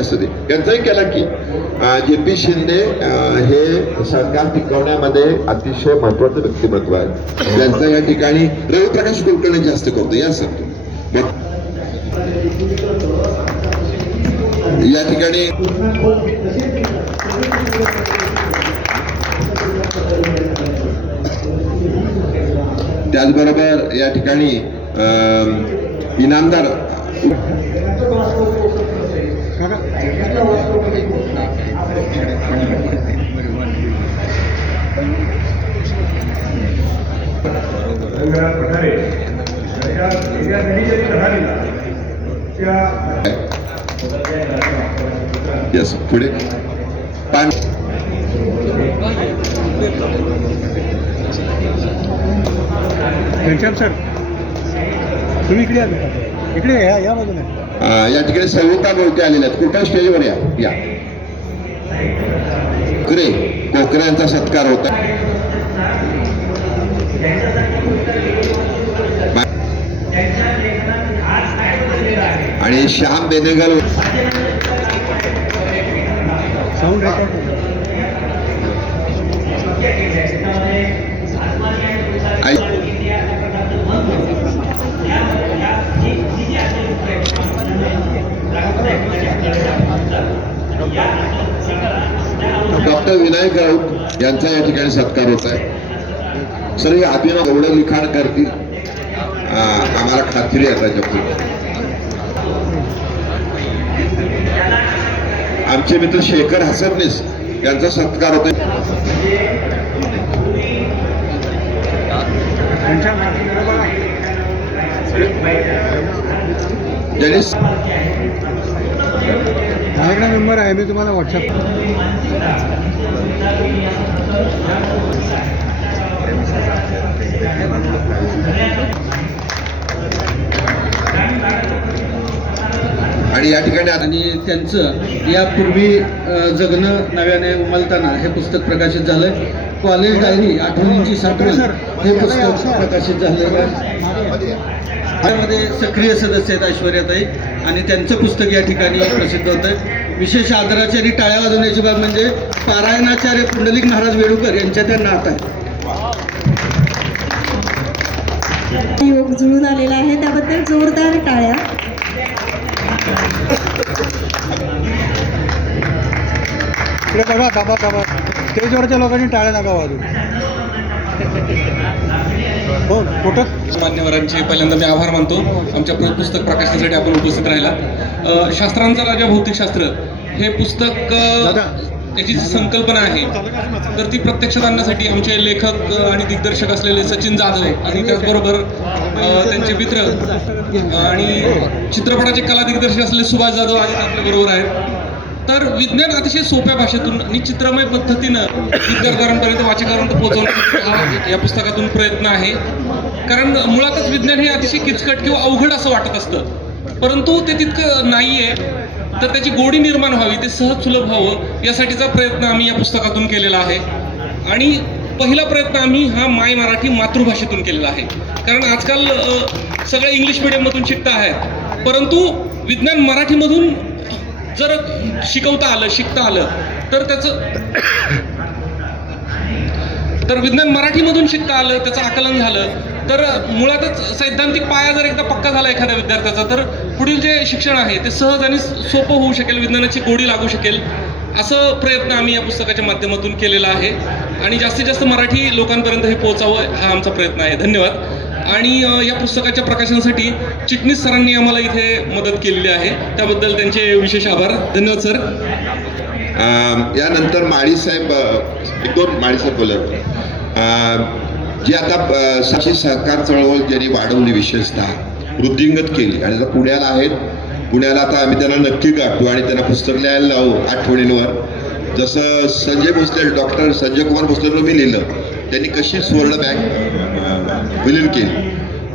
असू दे यांचाही केला की JP शिंदे हे सरकार टिकवण्यामध्ये अतिशय महत्वाचं व्यक्तिमत्व आहे. त्यांचं या ठिकाणी रविप्रकाश कुलकर्णी जास्त करतो. या सर या ठिकाणी त्याचबरोबर या ठिकाणी इनामदार यस पुढे सर तुम्ही इकडे या बाजूला या ठिकाणी संहिता गोलते आलेल्या आहेत. कुठल्या स्टेजवर या कोकरे यांचा सत्कार होता. आणि Shyam Benegal sound record doctor Vinayak Raut यांचा या ठिकाणी सत्कार होत आहे. सर हे अभिनव एवढं लिखाण करतील आम्हाला खात्री आहे. त्याच्यापुढे आमचे मित्र शेखर हसरनीस यांचा सत्कार होतोय. माझ्याकडे नंबर आहे, मी तुम्हाला व्हॉट्सअप आणि या ठिकाणी आणि त्यांचं यापूर्वी जगणं नव्याने उमलताना हे पुस्तक प्रकाशित झालं. कॉलेज डायरी आठवणींची साठवण हे पुस्तक प्रकाशित झालेलं आहे. त्यामध्ये सक्रिय सदस्य आहेत ऐश्वर्याताई आणि त्यांचं पुस्तक या ठिकाणी प्रसिद्ध होतं. विशेष आदराची आणि टाळ्या वाजवण्याची बाब म्हणजे पारायणाचार्य पुंडलिक महाराज वेळुकर यांच्या त्या नात आहे. योग जुळून आलेला आहे, त्याबद्दल जोरदार टाळ्या. इकडे बघा थांबा स्टेजवरच्या लोकांनी टाळ्या नका वाजू. हो कुठं मान्यवरांचे पहिल्यांदा मी आभार मानतो. आमच्या पुस्तक प्रकाशनासाठी आपण उपस्थित राहिला. शास्त्रांचा राजा भौतिकशास्त्र हे पुस्तक त्याची जी संकल्पना आहे तर ती प्रत्यक्षात आणण्यासाठी आमचे लेखक आणि दिग्दर्शक असलेले सचिन जाधव आणि त्याचबरोबर त्यांचे मित्र आणि चित्रपटाचे कला दिग्दर्शक असलेले सुभाष जाधव आज आपल्याबरोबर आहेत. तर विज्ञान अतिशय सोप्या भाषेतून आणि चित्रमय पद्धतीनं विद्यार्थ्यांपर्यंत वाचकांपर्यंत पोहोचवण्याचा हा या पुस्तकातून प्रयत्न आहे. कारण मुळातच विज्ञान हे अतिशय किचकट किंवा अवघड असं वाटत असतं, परंतु ते तितकं नाही आहे. तर त्याची गोडी निर्माण व्हावी, ते सहज सुलभ व्हावं यासाठीचा प्रयत्न आम्ही या पुस्तकातून केलेला आहे. आणि पहिला प्रयत्न आम्ही हा माय मराठी मातृभाषेतून केलेला आहे. कारण आजकाल सगळं इंग्लिश मिडियममधून शिकता आहेत, परंतु विज्ञान मराठीमधून जर शिकता आलं तर विज्ञान मराठीमधून शिकता आलं, त्याचं आकलन झालं तर मुळातच सैद्धांतिक पाया जर एकदा पक्का झाला एखाद्या विद्यार्थ्याचा तर पुढील जे शिक्षण आहे ते सहज आणि सोपं होऊ शकेल, विज्ञानाची गोडी लागू शकेल. असं प्रयत्न आम्ही या पुस्तकाच्या माध्यमातून केलेला आहे आणि जास्तीत जास्त मराठी लोकांपर्यंत हे पोहोचावं हा आमचा प्रयत्न आहे. धन्यवाद. आणि या पुस्तकाच्या प्रकाशनासाठी चिटणीस सरांनी आम्हाला इथे मदत केलेली आहे, त्याबद्दल त्यांचे विशेष आभार. धन्यवाद सर. यानंतर माळीसाहेब एक दोन माळीसाहेब बोलत जे आता साक्षी सहकार चळवळ ज्यांनी वाढवली, विशेषतः वृद्धिंगत केली आणि आता पुण्याला आहेत. पुण्याला आता आम्ही त्यांना नक्की गाठू आणि त्यांना पुस्तक लिहायला लावू आठवणींवर. जसं संजय भोसले डॉक्टर संजय कुमार भोसलेला मी लिहिलं, त्यांनी कशी सुवर्ण बँक विलीन केली.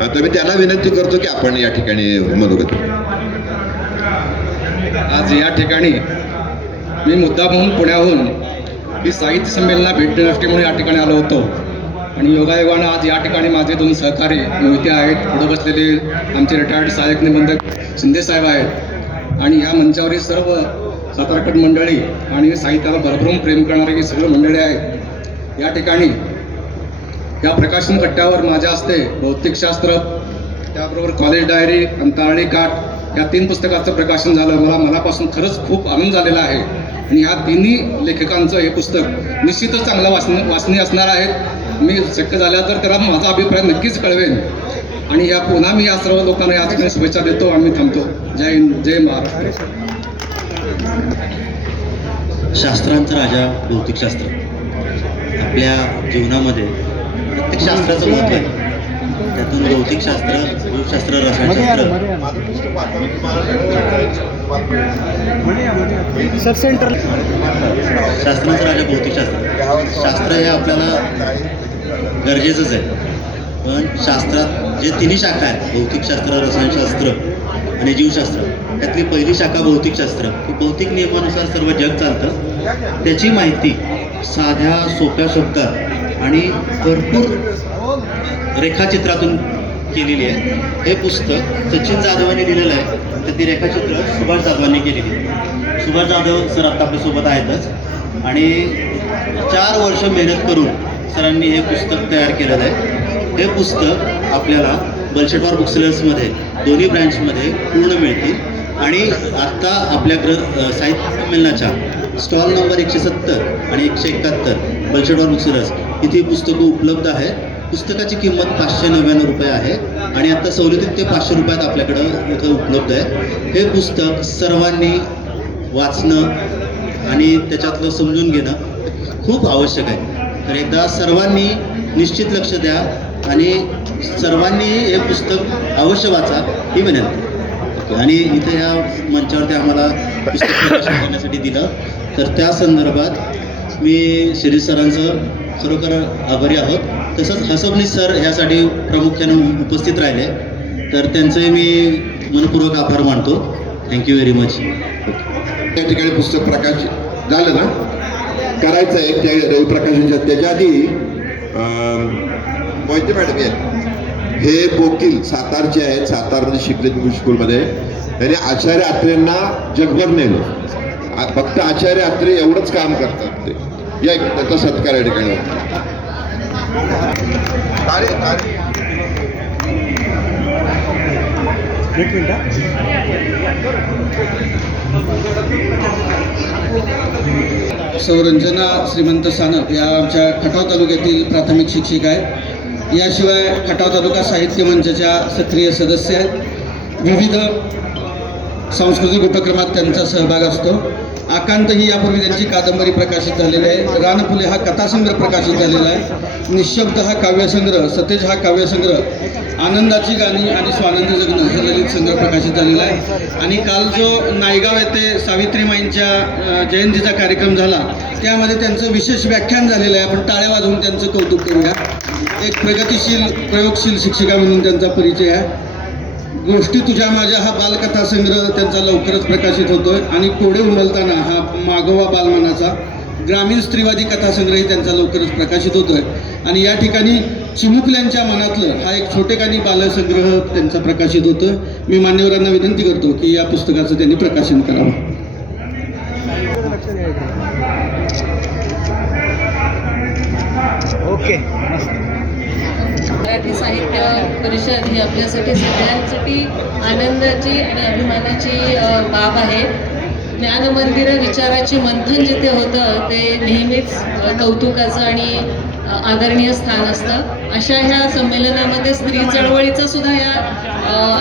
तर मी त्यांना विनंती करतो की आपण या ठिकाणी मनोगत. आज या ठिकाणी मी मुद्दामहून पुण्याहून मी साहित्य संमेलनाला भेट देण्यासाठी म्हणून या ठिकाणी आलो होतो आणि योगायोगानं आज या ठिकाणी माझे दोन सहकारी मोहिते आहेत, पुढे बसलेले आमचे रिटायर्ड सहाय्यक निबंधक शिंदे साहेब आहेत आणि या मंचावरील सर्व सातारकट मंडळी आणि साहित्याला भरभरून प्रेम करणारी ही सर्व मंडळी आहेत. या ठिकाणी या प्रकाशन कट्ट्यावर माझ्या हस्ते भौतिकशास्त्र, त्याबरोबर कॉलेज डायरी, अंतराळी काठ या 3 पुस्तकाचं प्रकाशन झालं. मला मनापासून खरंच खूप आनंद झालेला आहे. आणि ह्या तिन्ही लेखकांचं हे पुस्तक निश्चितच चांगलं वाचनीय असणार आहे. मी शक्य झालं तर त्याला माझा अभिप्राय नक्कीच कळवेन. आणि या पुन्हा मी या सर्व लोकांना या ठिकाणी शुभेच्छा देतो. आम्ही थांबतो. जय हिंद, जय महाराष्ट्र. शास्त्रांचा राजा भौतिकशास्त्र. आपल्या जीवनामध्ये प्रत्येक शास्त्राचं महत्त्व आहे. त्यातून भौतिकशास्त्र, भूशास्त्र, रसायनशास्त्र सब सेंटर शास्त्रांचा राजा भौतिकशास्त्र. शास्त्र हे आपल्याला गरजेचंच आहे. पण शास्त्रात जे तिन्ही शाखा आहेत, भौतिकशास्त्र, रसायनशास्त्र आणि जीवशास्त्र, त्यातली पहिली शाखा भौतिकशास्त्र, की भौतिक नियमानुसार सर्व जग चालतं, त्याची माहिती साध्या सोप्या शब्दात आणि भरपूर रेखाचित्रातून केलेली आहे. हे पुस्तक सचिन जाधवांनी लिहिलेलं आहे. तर ती रेखाचित्र सुभाष जाधवांनी केलेली आहे. सुभाष जाधव सर आता आपल्यासोबत आहेतच. आणि 4 वर्ष मेहनत करून सरांनी हे पुस्तक तयार केलेलं आहे. हे पुस्तक आपल्याला बलशेटवार बुकसेलर्समध्ये दोन्ही ब्रँचमध्ये पूर्ण मिळतील. आणि आत्ता आपल्या साहित्य संमेलनाच्या स्टॉल नंबर 170 आणि 171 बलशेटवार बुकसेलर्स इथे पुस्तकं उपलब्ध आहेत. पुस्तकाची किंमत 599 रुपये आहे आणि आता सवलतीत ते 500 रुपयात आपल्याकडं इथं उपलब्ध आहे. हे पुस्तक सर्वांनी वाचणं आणि त्याच्यातलं समजून घेणं खूप आवश्यक आहे. तर एकदा सर्वांनी निश्चित लक्ष द्या आणि सर्वांनी हे पुस्तक अवश्य वाचा ही विनंती. आणि इथे या मंचावरती आम्हाला पुस्तक प्रकाशन करण्यासाठी दिलं, तर त्या संदर्भात मी शिरीष सरांचं खरोखर आभारी आहोत. तसंच हसबनीस सर यासाठी प्रामुख्याने उपस्थित राहिले, तर त्यांचे मी मनपूर्वक आभार मानतो. Thank you very much. त्या ठिकाणी पुस्तक प्रकाश झालं ना, करायचं आहे त्या रवी प्रकाशांच्या. त्याच्या आधी मोहिते मॅडम आहेत, हे वकील सातारचे आहेत, सातारमध्ये शिकले इंग्लिश स्कूलमध्ये. त्यांनी आचार्य अत्रेंना जगभर नेलं. फक्त आचार्य अत्रे एवढंच काम करतात ते. या त्याचा सत्कार या ठिकाणी. एक मिनिट. रंजना श्रीमंत सानप या आमच्या खटाव तालुक्यातील प्राथमिक शिक्षिका आहेत. याशिवाय खटाव तालुका साहित्य मंचाच्या सक्रिय सदस्य आहेत. विविध सांस्कृतिक उपक्रमात त्यांचा सहभाग असतो. आकांत ही यापूर्वी त्यांची कादंबरी प्रकाशित झालेली आहे. रानफुले हा कथासंग्रह प्रकाशित झालेला आहे. निशब्द हा काव्यसंग्रह, सतेज हा काव्यसंग्रह, आनंदाची गाणी आणि स्वानंद जगणं हे ललित संग्रह प्रकाशित झालेला आहे. आणि काल जो नायगाव येथे सावित्रीमाईंच्या जयंतीचा कार्यक्रम झाला त्यामध्ये त्यांचं विशेष व्याख्यान झालेलं आहे. आपण टाळ्या वाजवून त्यांचं कौतुक करूया. एक प्रगतिशील प्रयोगशील शिक्षिका म्हणून त्यांचा परिचय आहे. गोष्टी तुझ्या माझ्या हा बालकथा संग्रह त्यांचा लवकरच प्रकाशित होतोय. आणि कोडे उमलताना हा मागोवा बालमनाचा ग्रामीण स्त्रीवादी कथासंग्रही त्यांचा लवकरच प्रकाशित होतोय. आणि या ठिकाणी चिमुकल्यांच्या मनातलं हा एक छोटेखानी बालसंग्रह त्यांचा प्रकाशित होतोय. मी मान्यवरांना विनंती करतो की या पुस्तकाचं त्यांनी प्रकाशन करावं. ओके. मराठी साहित्य परिषद ही आपल्यासाठी सगळ्यांसाठी आनंदाची आणि अभिमानाची बाब आहे. ज्ञानमंदिर विचाराची मंथन जिथे होतं ते नेहमीच कौतुकाचं आणि आदरणीय स्थान असतं. अशा ह्या संमेलनामध्ये स्त्री चळवळीचा सुद्धा या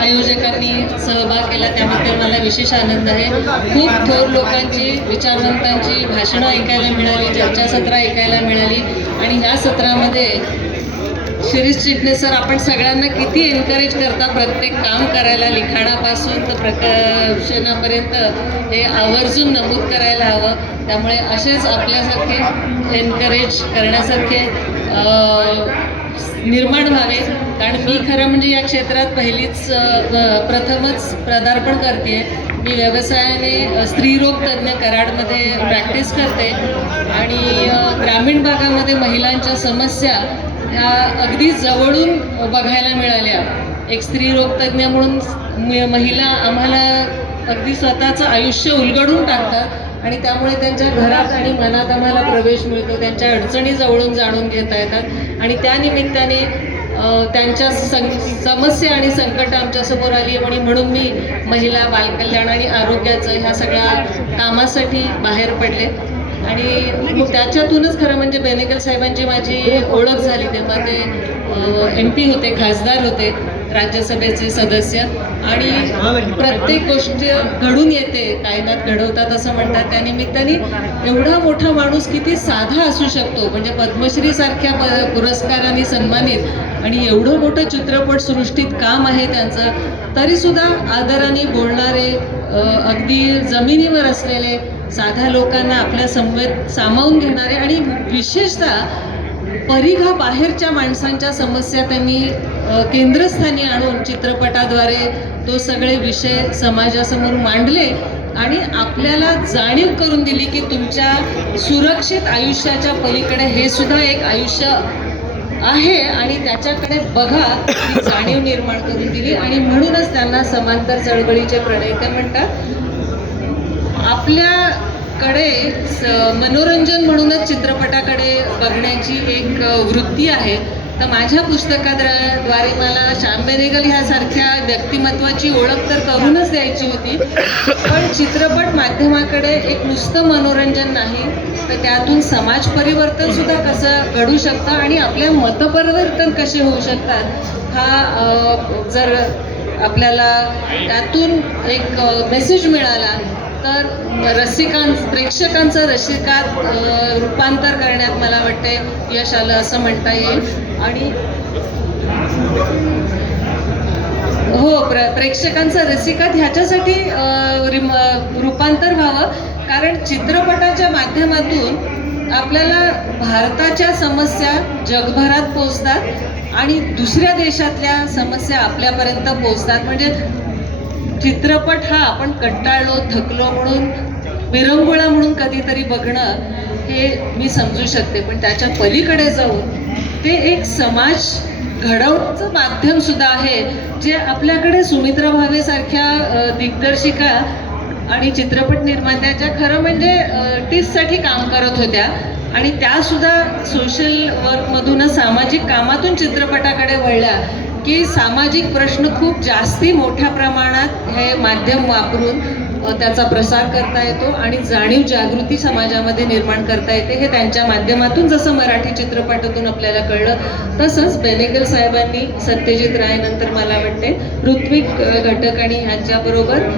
आयोजकांनी सहभाग केला, त्याबद्दल मला विशेष आनंद आहे. खूप थोर लोकांची, विचारवंतांची भाषणं ऐकायला मिळाली, चर्चासत्रं ऐकायला मिळाली. आणि ह्या सत्रामध्ये शिरीष चिटणीस सर आपण सगळ्यांना किती एनकरेज करता प्रत्येक काम करायला, लिखाणापासून तर प्रकाशनापर्यंत हे आवर्जून नमूद करायला हवं. त्यामुळे असेच आपल्यासारखे एनकरेज करण्यासारखे निर्माण व्हावे. कारण मी खरं म्हणजे या क्षेत्रात प्रथमच पदार्पण करते. मी व्यवसायाने स्त्रीरोग तज्ज्ञ कराडमध्ये प्रॅक्टिस करते आणि ग्रामीण भागामध्ये महिलांच्या समस्या ह्या अगदी जवळून बघायला मिळाल्या. एक स्त्रीरोग तज्ज्ञ म्हणून महिला आम्हाला अगदी स्वतःचं आयुष्य उलगडून टाकतात आणि त्यामुळे त्यांच्या घरात आणि मनात आम्हाला प्रवेश मिळतो. त्यांच्या अडचणी जवळून जाणून घेता येतात आणि त्या निमित्ताने त्यांच्या समस्या आणि संकट आमच्यासमोर आली आणि म्हणून मी महिला बालकल्याण आणि आरोग्याचं ह्या सगळ्या कामासाठी बाहेर पडले. आणि त्याच्यातूनच खरं म्हणजे बेनेगल साहेबांची माझी ओळख झाली. तेव्हा ते MP होते, खासदार होते, राज्यसभेचे सदस्य आणि प्रत्येक गोष्ट घडून येते कायद्यात घडवतात असं म्हणतात. त्यानिमित्ताने एवढा मोठा माणूस किती साधा असू शकतो, म्हणजे पद्मश्री सारख्या पुरस्काराने सन्मानित आणि एवढं मोठं चित्रपट सृष्टीत काम आहे त्यांचं, तरीसुद्धा आदराने बोलणारे, अगदी जमिनीवर असलेले, साध्या लोकांना आपल्या सामावून घेणारे आणि विशेषतः परिघा बाहेरच्या माणसांच्या समस्या त्यांनी केंद्रस्थानी आणून चित्रपटाद्वारे तो सगळे विषय समाजासमोर मांडले आणि आपल्याला जाणीव करून दिली की तुमच्या सुरक्षित आयुष्याच्या पलीकडे हे सुद्धा एक आयुष्य आहे आणि त्याच्याकडे बघा ही जाणीव निर्माण करून दिली. आणि म्हणूनच त्यांना समांतर चळवळीचे प्रणेते म्हणतात. आपल्याकडे मनोरंजन म्हणूनच चित्रपटाकडे बघण्याची एक वृत्ती आहे. तर माझ्या पुस्तकाद्वारे मला श्याम बेनेगल ह्यासारख्या व्यक्तिमत्वाची ओळख तर करूनच द्यायची होती, पण चित्रपट माध्यमाकडे एक नुसतं मनोरंजन नाही तर त्यातून समाज परिवर्तन सुद्धा कसं घडू शकतं आणि आपल्या मतपरिवर्तन कसे होऊ शकतात हा जर आपल्याला त्यातून एक मेसेज मिळाला तर प्रेक्षकांचं रसिकात रूपांतर करण्यात मला वाटते यश आलं असं म्हणता येईल. आणि हो, प्रेक्षकांचं रसिकात ह्याच्यासाठी रूपांतर व्हावं कारण चित्रपटाच्या माध्यमातून आपल्याला भारताच्या समस्या जगभरात पोहोचतात आणि दुसऱ्या देशातल्या समस्या आपल्यापर्यंत पोहोचतात. म्हणजे चित्रपट हा आपण कंटाळलो, थकलो म्हणून विरंगुळा म्हणून कधीतरी बघणं हे मी समजू शकते, पण त्याच्या पलीकडे जाऊन ते एक समाज घडवण्याचं माध्यम सुद्धा आहे. जे आपल्याकडे सुमित्रा भावे सारख्या दिग्दर्शिका आणि चित्रपट निर्मात्याच्या खरं म्हणजे टीससाठी काम करत होत्या आणि त्यासुद्धा सोशल वर्कमधूनच सामाजिक कामातून चित्रपटाकडे वळल्या की सामाजिक प्रश्न खूप जास्ती मोठ्या प्रमाणात हे माध्यम वापरून त्याचा प्रसार करता येतो आणि जाणीव जागृती समाजामध्ये निर्माण करता येते. हे त्यांच्या माध्यमातून जसं मराठी चित्रपटातून आपल्याला कळलं तसंच बेनेगल साहेबांनी सत्यजित राय नंतर मला वाटते ऋत्विक घटक आणि ह्यांच्याबरोबर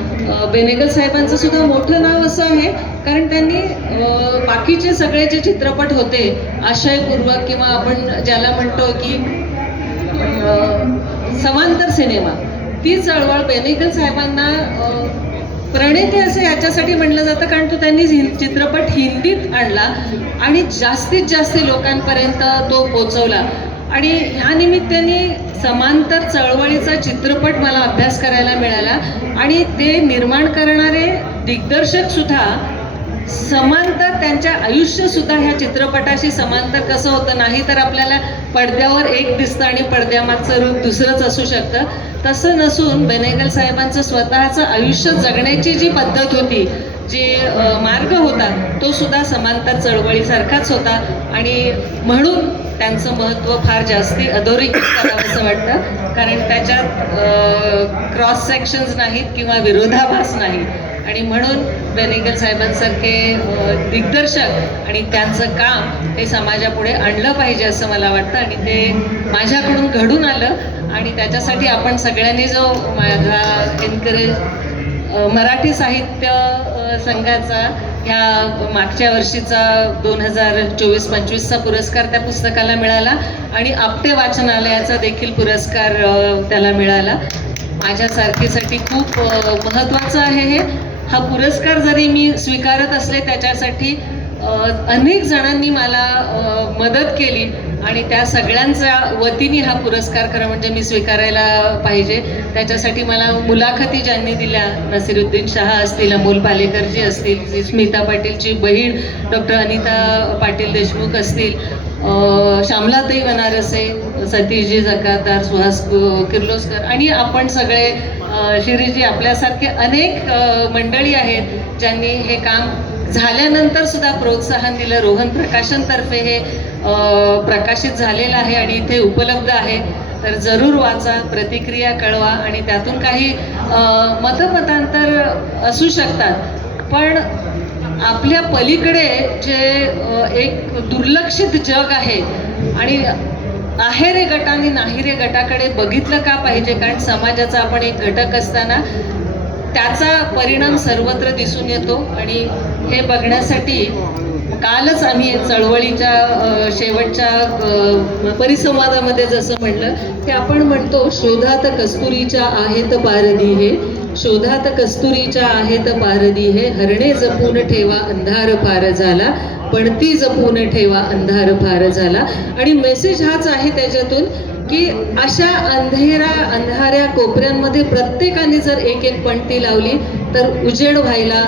बेनेगल साहेबांचं सुद्धा मोठं नाव असं आहे कारण त्यांनी बाकीचे सगळे जे चित्रपट होते आशयपूर्वक किंवा आपण ज्याला म्हणतो की समांतर सिनेमा, ती चळवळ बेनेगल साहेबांना प्रणेते असं याच्यासाठी म्हणलं जातं कारण तो त्यांनी चित्रपट हिंदीत आणला आणि जास्तीत जास्त लोकांपर्यंत तो पोचवला. आणि ह्या निमित्ताने समांतर चळवळीचा चित्रपट मला अभ्यास करायला मिळाला आणि ते निर्माण करणारे दिग्दर्शक सुद्धा समांतर त्यांच्या आयुष्य सुद्धा ह्या चित्रपटाशी समांतर कसं होतं. नाही तर आपल्याला पडद्यावर एक दिसतं आणि पडद्यामागचं रूप दुसरंच असू शकतं. तसं नसून बेनेगल साहेबांचं स्वतःचं आयुष्य जगण्याची जी पद्धत होती, जी मार्ग होता तो सुद्धा समांतर चळवळीसारखाच होता आणि म्हणून त्यांचं महत्त्व फार जास्ती अधोरेखित करावंसं वाटतं कारण त्याच्यात क्रॉस सेक्शन्स नाहीत किंवा विरोधाभास नाही. आणि म्हणून बेनेगल साहेबांसारखे दिग्दर्शक आणि त्यांचं काम हे समाजापुढे आणलं पाहिजे असं मला वाटतं आणि ते माझ्याकडून घडून आलं आणि त्याच्यासाठी आपण सगळ्यांनी जो माझा एनकरेज मराठी साहित्य संघाचा ह्या मागच्या वर्षीचा 2024-25चा पुरस्कार त्या पुस्तकाला मिळाला आणि आपटे वाचनालयाचा देखील पुरस्कार त्याला मिळाला. माझ्यासारखीसाठी खूप महत्त्वाचं आहे हे. हा पुरस्कार जरी मी स्वीकारत असले त्याच्यासाठी अनेक जणांनी मला मदत केली आणि त्या सगळ्यांच्या वतीने हा पुरस्कार खरं म्हणजे मी स्वीकारायला पाहिजे. त्याच्यासाठी मला मुलाखती ज्यांनी दिल्या, नसिरुद्दीन शहा असतील, अमोल पालेकरजी असतील, स्मिता पाटीलची बहीण डॉक्टर अनिता पाटील देशमुख असतील, श्यामलाताई बनारसे, सतीशजी जकादार, सुहास किर्लोस्कर आणि आपण सगळे शिरीजी आपल्यासारखे अनेक मंडळी आहेत ज्यांनी हे काम झाल्यानंतर सुद्धा प्रोत्साहन दिलं. रोहन प्रकाशनतर्फे हे प्रकाशित झालेलं आहे आणि इथे उपलब्ध आहे. तर जरूर वाचा, प्रतिक्रिया कळवा आणि त्यातून काही मतमतांतर असू शकतात, पण आपल्या पलीकडे जे एक दुर्लक्षित जग आहे आणि आहे रे गट आणि नाही रे गटाकडे बघितलं का पाहिजे, कारण समाजाचा आपण एक घटक असताना त्याचा परिणाम सर्वत्र दिसून येतो. आणि हे बघण्यासाठी कालच आम्ही चळवळीच्या शेवटच्या परिसंवादामध्ये जसं म्हणलं की आपण म्हणतो शोधात कस्तुरीच्या आहेत पारधी हे, शोधात कस्तुरीच्या आहेत पारधी हे, हरणे जपून ठेवा अंधार फार झाला, पणती जपून ठेवा अंधार फार झाला. आणि मेसेज हाच आहे त्याच्यातून की अशा अंधाऱ्या कोपऱ्यांमध्ये प्रत्येकाने जर एक एक पणती लावली तर उजेड व्हायला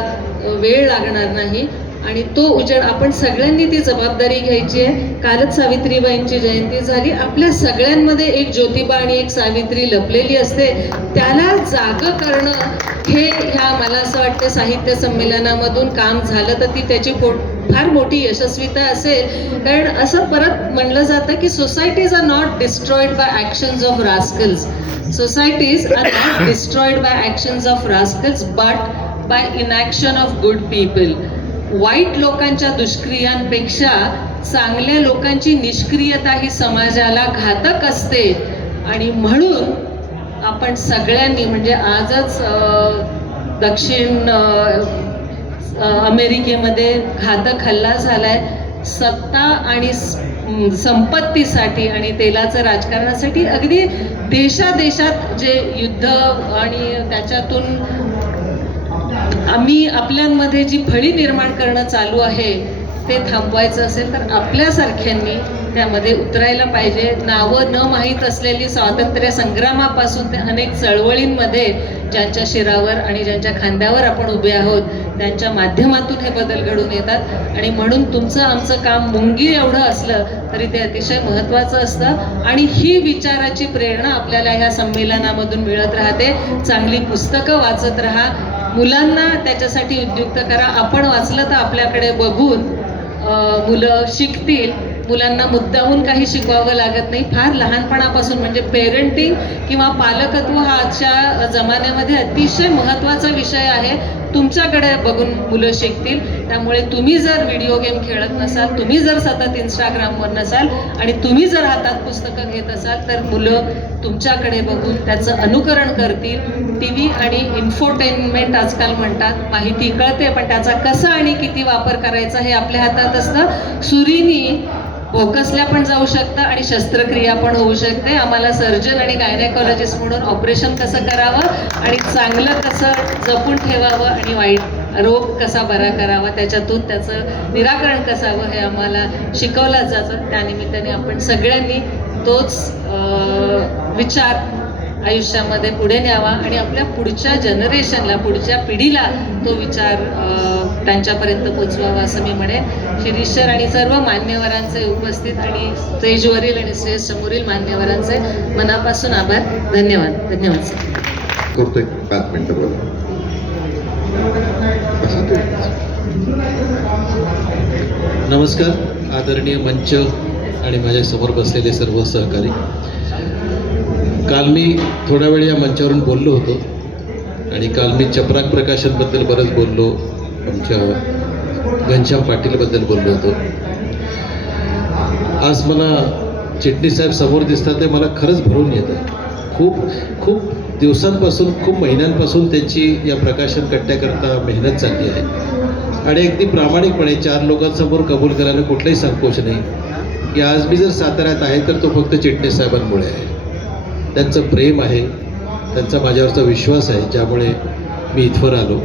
वेळ लागणार नाही. आणि तो उजेड आपण सगळ्यांनी ती जबाबदारी घ्यायची आहे. कालच सावित्रीबाईंची जयंती झाली. आपल्या सगळ्यांमध्ये एक ज्योतिबा आणि एक सावित्री लपलेली असते. त्याला जाग करणं हे ह्या मला असं वाटतं साहित्य संमेलनामधून काम झालं तर ती त्याची फार मोठी यशस्वीता असेल. कारण असं परत म्हणलं जातं की societies are not destroyed by actions of rascals, societies are not destroyed by actions of rascals but by inaction of good people. वाईट लोकांच्या दुष्क्रियांपेक्षा चांगल्या लोकांची निष्क्रियता ही समाजाला घातक असते. आणि म्हणून आपण सगळ्यांनी म्हणजे आजच दक्षिण अमेरिकेमध्ये जे हल्ला झालाय सत्ता आणि संपत्तीसाठी आणि तेलाचं राजकारणासाठी, अगदी देशादेशात जे युद्ध आणि त्याच्यातून आम्ही आपल्यांमध्ये जी फळी निर्माण करणं चालू आहे ते थांबवायचं असेल तर आपल्यासारख्यांनी त्यामध्ये उतरायला पाहिजे. नावं न माहीत असलेली स्वातंत्र्य संग्रामापासून ते अनेक चळवळींमध्ये ज्यांच्या शिरावर आणि ज्यांच्या खांद्यावर आपण उभे आहोत त्यांच्या माध्यमातून हे बदल घडून येतात. आणि म्हणून तुमचं आमचं काम मुंगी एवढं असलं तरी ते अतिशय महत्त्वाचं असतं. आणि ही विचाराची प्रेरणा आपल्याला ह्या संमेलनामधून मिळत राहते. चांगली पुस्तकं वाचत राहा, मुलांना त्याच्यासाठी उद्युक्त करा. आपण वाचलं तर आपल्याकडे बघून मुलं शिकतील. मुलांना मुद्दामून काही शिकवावं लागत नाही. फार लहानपणापासून म्हणजे पेरेंटिंग किंवा पालकत्व हा आजच्या जमान्यामध्ये अतिशय महत्त्वाचा विषय आहे. तुमच्याकडे बघून मुलं शिकतील. त्यामुळे तुम्ही जर व्हिडिओ गेम खेळत नसाल, तुम्ही जर सतत इंस्टाग्रामवर नसाल आणि तुम्ही जर हातात पुस्तकं घेत असाल तर मुलं तुमच्याकडे बघून त्याचं अनुकरण करतील. टी व्ही आणि इन्फोटेनमेंट आजकाल म्हणतात, माहिती कळते पण त्याचा कसा आणि किती वापर करायचा हे आपल्या हातात असतं. सुरीनी भोकसल्या पण जाऊ शकतं आणि शस्त्रक्रिया पण होऊ शकते. आम्हाला सर्जन आणि गायनेकॉलॉजिस्ट म्हणून ऑपरेशन कसं करावं आणि चांगलं कसं जपून ठेवावं आणि वाईट रोग कसा बरा करावा त्याच्यातून त्याचं निराकरण कसावं हे आम्हाला शिकवलं जातं. त्यानिमित्ताने आपण सगळ्यांनी तोच विचार आयुष्यामध्ये पुढे न्यावा आणि आपल्या पुढच्या जनरेशनला, पुढच्या पिढीला तो विचार त्यांच्यापर्यंत पोचवावा असं मी म्हणेन. शिरीष सर आणि सर्व मान्यवरांचे उपस्थित आणि स्टेजवरील आणि स्टेज समोरील मान्यवरांचे मनापासून आभार. धन्यवाद. धन्यवाद सर. करतो एक 5 मिनिटं बोला. नमस्कार आदरणीय मंच आणि माझ्यासमोर बसलेले सर्व सहकारी. काल मी थोड्या वेळ या मंचावरून बोललो होतो आणि काल मी चपराक प्रकाशनबद्दल बरंच बोललो, आमच्या घनश्याम पाटीलबद्दल बोललो होतो. आज मला चिटणीस साहेब समोर दिसतात ते मला खरंच भरून येतं. खूप दिवसांपासून, खूप महिन्यांपासून त्यांची या प्रकाशन कट्ट्याकरता मेहनत चालली आहे आणि अगदी प्रामाणिकपणे 4 लोकांसमोर कबूल करायला कुठलाही संकोच नाही की आज मी जर साताऱ्यात आहे तर तो फक्त चिटणीस साहेबांमुळे आहे. त्यांचं प्रेम आहे, त्यांचा माझ्यावरचा विश्वास आहे, ज्यामुळे मी इथवर आलो.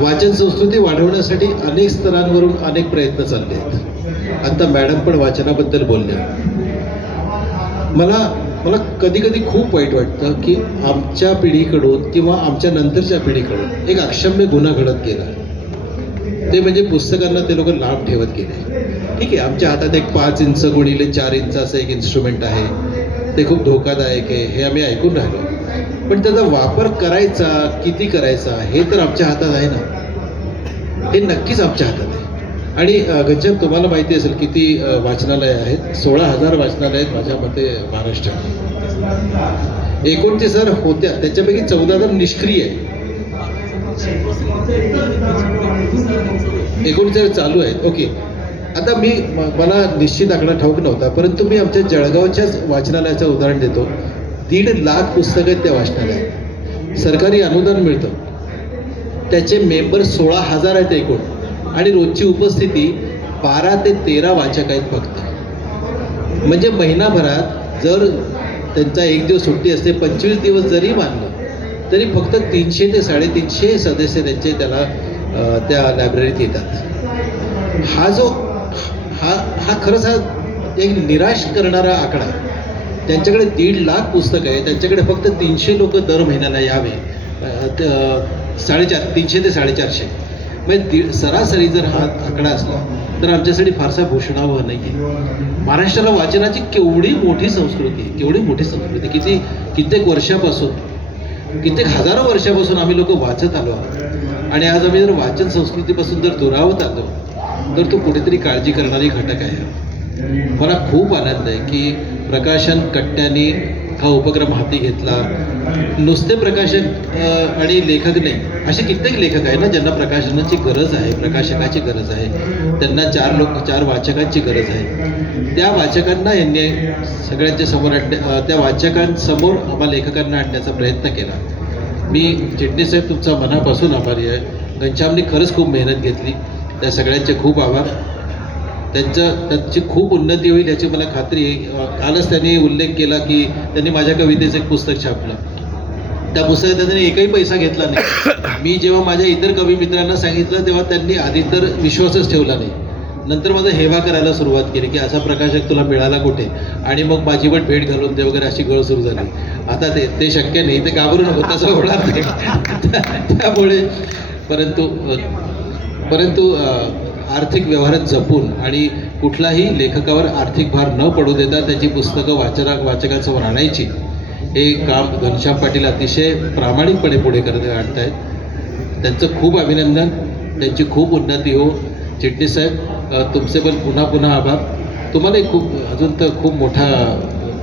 वाचन संस्कृती वाढवण्यासाठी अनेक स्तरांवरून अनेक प्रयत्न चालले आहेत. आता मॅडम पण वाचनाबद्दल बोलल्या. मला कधी कधी खूप वाईट वाटतं की आमच्या पिढीकडून किंवा आमच्या नंतरच्या पिढीकडून एक अक्षम्य गुन्हा घडत गेला. ते म्हणजे पुस्तकांना ते लोक लांब ठेवत गेले. ठीक आहे, आमच्या हातात एक 5 इंच गुणिले 4 इंच असं एक इन्स्ट्रुमेंट आहे, ते खूप धोकादायक आहे हे आम्ही ऐकून राहिलो. पण त्याचा वापर करायचा किती करायचा हे तर आमच्या हातात आहे ना, हे नक्कीच आमच्या हातात आहे. आणि घनश्याम, तुम्हाला माहिती असेल किती वाचनालय आहेत? 16,000 वाचनालय आहेत माझ्या मते महाराष्ट्रात. 29,000 होत्या, त्याच्यापैकी 14,000 निष्क्रिय आहे, 39,000 चालू आहेत. ओके, आता मला निश्चित आकडा ठाऊक नव्हता, परंतु मी आमच्या जळगावच्याच वाचनालयाचं उदाहरण देतो. 1.5 लाख पुस्तकं आहेत त्या वाचनालयात, सरकारी अनुदान मिळतं, त्याचे मेंबर 16,000 आहेत एकूण, आणि रोजची उपस्थिती 12 ते 13 वाचक आहेत फक्त. म्हणजे महिनाभरात जर त्यांचा एक दिवस सुट्टी असते, 25 दिवस जरी मानलं तरी फक्त 300 ते 350 सदस्य त्याला त्या लायब्ररीत येतात. हा खरंच एक निराश करणारा आकडा. त्यांच्याकडे 1.5 लाख पुस्तकं आहे, त्यांच्याकडे फक्त 300 लोक दर महिन्याला यावे, 300 ते 450. म्हणजे सरासरी जर हा आकडा असला तर आमच्यासाठी फारसा भूषणावह नाही आहे. महाराष्ट्राला वाचनाची केवढी मोठी संस्कृती आहे, केवढी मोठी संस्कृती. कित्येक वर्षापासून, कित्येक हजारो वर्षापासून आम्ही लोक वाचत आलो आहोत. आणि आज आम्ही जर वाचन संस्कृतीपासून जर दुरावत आलो तर तो कुठेतरी काळजी करणारी घटक आहे. मला खूप आनंद आहे की प्रकाशन कट्ट्याने हा उपक्रम हाती घेतला. नुसते प्रकाशक आणि लेखक नाही, असे कित्येक लेखक आहे ना ज्यांना प्रकाशनाची गरज आहे, प्रकाशकाची गरज आहे, त्यांना 4 वाचकांची गरज आहे. त्या वाचकांना यांनी सगळ्यांच्या समोर त्या वाचकांसमोर आम्हा लेखकांना आणण्याचा प्रयत्न केला. मी चिटणीस साहेब तुमचा मनापासून आभारी आहे. घनश्यामने खरंच खूप मेहनत घेतली, त्या सगळ्यांचे खूप आभार. त्यांची खूप उन्नती होईल याची मला खात्री आहे. कालच त्यांनी उल्लेख केला की त्यांनी माझ्या कवितेचं एक पुस्तक छापलं. त्या पुस्तकात त्यांनी एकही पैसा घेतला नाही. मी जेव्हा माझ्या इतर कवी मित्रांना सांगितलं तेव्हा त्यांनी आधी तर विश्वासच ठेवला नाही. नंतर माझं हेवा करायला सुरुवात केली की असा प्रकाशक तुला मिळाला कुठे, आणि मग माझी पण भेट घालून दे वगैरे अशी गळ सुरू झाली. आता ते शक्य नाही, ते घाबरू नको, तसं होणार नाही. त्यामुळे परंतु आर्थिक व्यवहारात जपून आणि कुठलाही लेखकावर आर्थिक भार न पडू देता त्याची पुस्तकं वाचकांसमोर आणायची, हे काम घनश्याम पाटील अतिशय प्रामाणिकपणे पुढे आणत आहेत. त्यांचं खूप अभिनंदन, त्यांची खूप उन्नती हो. चिटणीस साहेब तुमचे पण पुन्हा पुन्हा आभार. तुम्हालाही खूप अजून तर खूप मोठा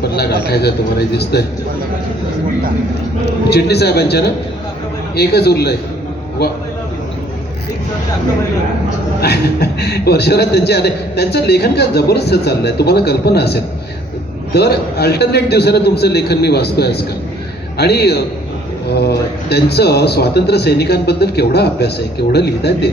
पल्ला गाठायचा तुम्हालाही दिसतंय. चिटणीस साहेबांच्या ना एकच उरलंय, वर्षभरात त्यांचं लेखन काय जबरदस्त चाललंय, तुम्हाला कल्पना असेल. दर अल्टरनेट दिवसाला तुमचं लेखन मी वाचतोय आजकाल. आणि त्यांचं स्वातंत्र्य सैनिकांबद्दल केवढा अभ्यास आहे, केवढं लिहित आहे ते.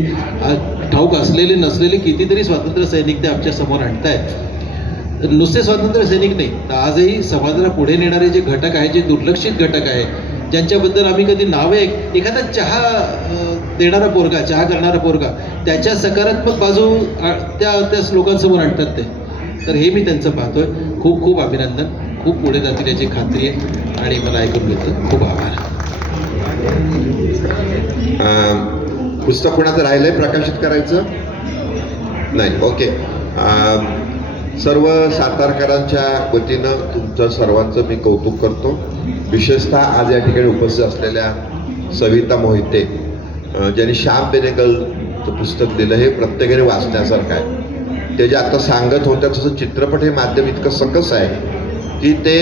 ठाऊक असलेले नसलेले कितीतरी स्वातंत्र्य सैनिक ते आमच्या समोर आणतायत. नुसते स्वातंत्र्य सैनिक नाही, तर आजही समाजाला पुढे नेणारे जे घटक आहेत, जे दुर्लक्षित घटक आहेत, ज्यांच्याबद्दल आम्ही कधी नावे, एखादा चहा देणारा पोरगा, चहा करणारा पोरगा, त्याच्या सकारात्मक बाजू त्या लोकांसमोर आणतात ते. तर हे मी त्यांचं पाहतोय. खूप खूप अभिनंदन, खूप पुढे जातील याची खात्री आहे आणि मला ऐकून घेतलं. खूप आभार. पुस्तक कोणाचं राहिलंय प्रकाशित करायचं नाही? ओके. सर्व सातारकरांच्या वतीनं तुमचं सर्वांचं मी कौतुक करतो. विशेषतः आज या ठिकाणी उपस्थित असलेल्या सविता मोहिते, ज्यांनी श्याम बेनेगलचं पुस्तक दिलं, हे प्रत्येकाने वाचण्यासारखं आहे. ते जे आता सांगत होत्या तसं चित्रपट हे माध्यम इतकं सकस आहे की ते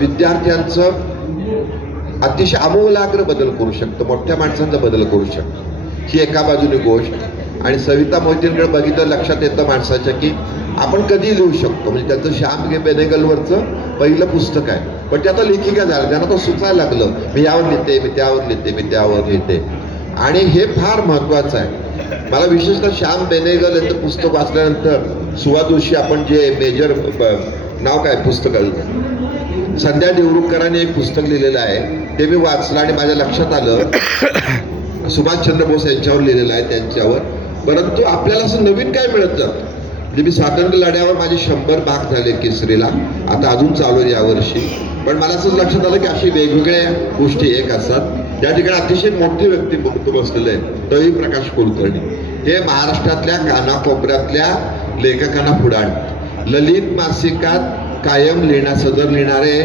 विद्यार्थ्यांचं अतिशय आमूलाग्र बदल करू शकतं, मोठ्या माणसांचा बदल करू शकतं. ही एका बाजूने गोष्ट. आणि सविता मोहितेंकडे बघितलं लक्षात येतं माणसाच्या की आपण कधी लिहू शकतो. म्हणजे त्यांचं श्याम बेनेगलवरचं पहिलं पुस्तक आहे, पण ते आता लेखिका झालं, त्यांना तो सुचायला लागलं, मी यावर लिहिते, मी त्यावर लिहिते, मी त्यावर लिहिते. आणि हे फार महत्त्वाचं आहे. मला विशेषतः श्याम बेनेगल यांचं पुस्तक वाचल्यानंतर सुवा जोशी, आपण जे मेजर नाव काय पुस्तकाचं, संध्या देवरुखकरांनी एक पुस्तक लिहिलेलं आहे, ते मी वाचलं आणि माझ्या लक्षात आलं सुभाषचंद्र बोस यांच्यावर लिहिलेलं आहे, त्यांच्यावर. परंतु आपल्याला असं नवीन काय मिळत जातं. म्हणजे मी स्वातंत्र्य लढ्यावर माझे 100 भाग झाले केसरीला, आता अजून चालू आहे यावर्षी. पण मला असंच लक्षात आलं की अशी वेगवेगळ्या गोष्टी एक असतात. त्या ठिकाणी अतिशय मोठी व्यक्तिमत्व बसलेलं आहे, तोही प्रकाश कुलकर्णी. हे महाराष्ट्रातल्या कानाकोपऱ्यातल्या लेखकांना पुढे आणतात. ललित मासिकात कायम सदर लिहिणारे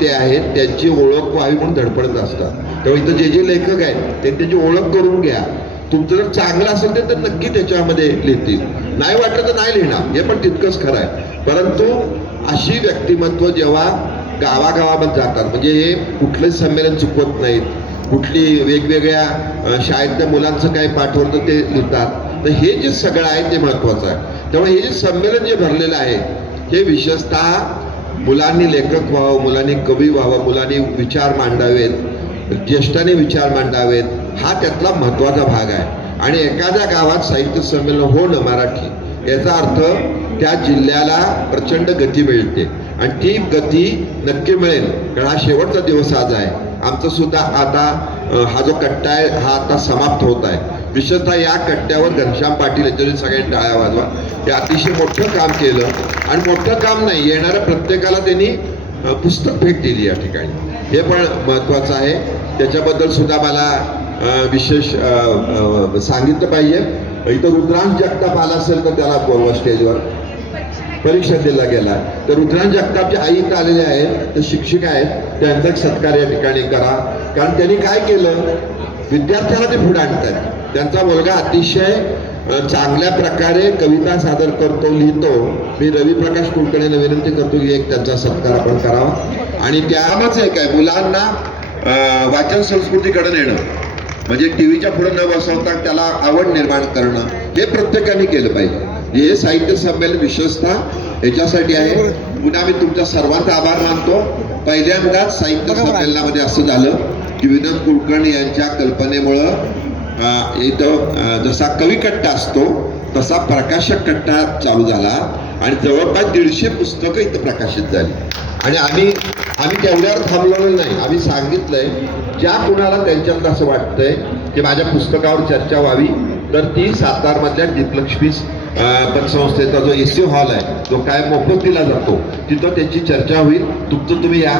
ते आहेत, त्यांची ओळख व्हावी म्हणून धडपडत असतात. तेव्हा इथं जे जे लेखक आहेत त्यांची ओळख करून घ्या. तुमचं जर चांगलं असेल तर नक्की त्याच्यामध्ये लिहितील, नाही वाटलं तर नाही लिहिणार, हे पण तितकंच खरं आहे. परंतु अशी व्यक्तिमत्व जेव्हा गावागावामध्ये जातात, म्हणजे हे कुठलंच संमेलन चुकवत नाहीत, कुठली वेगवेगळ्या शाळेतल्या मुलांचं काय पाठवलं ते लिहितात, तर हे जे सगळं आहे ते महत्त्वाचं आहे. त्यामुळे हे जे संमेलन जे भरलेलं आहे हे विशेषतः मुलांनी लेखक व्हावं, मुलांनी कवी व्हावं, मुलांनी विचार मांडावेत, ज्येष्ठांनी विचार मांडावेत, हा त्यातला महत्त्वाचा भाग आहे. आणि एखाद्या गावात साहित्य संमेलन होणं मराठी, याचा अर्थ त्या जिल्ह्याला प्रचंड गती मिळते आणि ती गती नक्की मिळेल, कारण हा शेवटचा दिवस आज आहे. आमचं सुद्धा आता हा जो कट्टा आहे हा आता समाप्त होत आहे. विशेषतः या कट्ट्यावर घनश्याम पाटील यांच्यावर सगळ्यांनी टाळ्या वाजवा. हे अतिशय मोठं काम केलं आणि मोठं काम नाही, येणाऱ्या प्रत्येकाला त्यांनी पुस्तक भेट दिली या ठिकाणी, हे पण महत्त्वाचं आहे. त्याच्याबद्दल सुद्धा मला विशेष सांगितलं पाहिजे. इथं रुद्रांश जगताप आला असेल तर त्याला बोलवा स्टेजवर. परीक्षा दिला गेला तर रुद्रांश जगतापची आई इथं आलेले आहेत, तर शिक्षिका आहेत, त्यांचा एक सत्कार या ठिकाणी करा. कारण त्यांनी काय केलं, विद्यार्थ्यांना ते पुढे आणतात. त्यांचा मुलगा अतिशय चांगल्या प्रकारे कविता सादर करतो, लिहितो. मी रवी प्रकाश कुलकर्णींना विनंती करतो की एक त्यांचा सत्कार आपण करावा. आणि त्यामच एक आहे, मुलांना वाचन संस्कृतीकडे नेणं, म्हणजे टीव्हीच्या पुढे न बसवता त्याला आवड निर्माण करणं, हे प्रत्येकाने केलं पाहिजे. हे साहित्य संमेलन विशेषतः याच्यासाठी आहे. पुन्हा मी तुमच्या सर्वांचा आभार मानतो. पहिल्यांदाच साहित्य संमेलनामध्ये असं झालं की विनोद कुलकर्णी यांच्या कल्पनेमुळं इथं जसा कवी कट्टा असतो तसा प्रकाशक कट्टा चालू झाला आणि जवळपास 150 पुस्तकं इथं प्रकाशित झाली. आणि आम्ही तेवढ्यावर थांबलेलो नाही. आम्ही सांगितलंय ज्या कुणाला त्यांच्यात असं वाटतंय की माझ्या पुस्तकावर चर्चा व्हावी तर ती सातारमधल्या दीपलक्ष्मी पतसंस्थेचा जो AC हॉल आहे तो काय मोफत दिला जातो, तिथं त्याची चर्चा होईल. तुमचं तुम्ही या,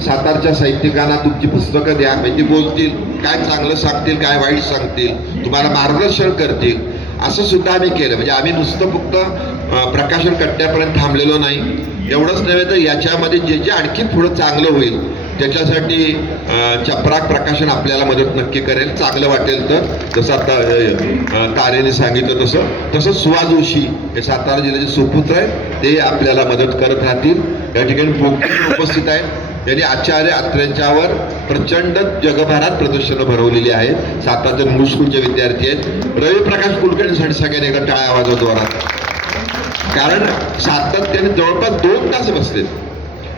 सातारच्या साहित्यिकांना तुमची पुस्तकं द्या, म्हणजे बोलतील, काय चांगलं सांगतील, काय वाईट सांगतील, तुम्हाला मार्गदर्शन करतील. असं सुद्धा आम्ही केलं. म्हणजे आम्ही नुसतं फक्त प्रकाशन कट्ट्यापर्यंत थांबलेलो नाही. एवढंच नव्हे तर याच्यामध्ये जे जे आणखी पुढं चांगलं होईल त्याच्यासाठी चपराक प्रकाशन आपल्याला मदत नक्की करेल, चांगलं वाटेल तर. जसं आता तारेने सांगितलं तसं सुहा जोशी हे सातारा जिल्ह्याचे सुपुत्र आहेत, ते आपल्याला मदत करत राहतील. या ठिकाणी उपस्थित आहेत. त्यांनी आचार्य अत्र्यांच्यावर प्रचंड जगभरात प्रदर्शनं भरवलेली आहेत. सातारच्या इंग्लिश स्कूलचे विद्यार्थी आहेत. रवी प्रकाश कुलकर्णीसाठी सगळ्यांनी एकदा टाळ्या वाजवतो जोरात, कारण सातत्याने जवळपास 2 तास बसलेत.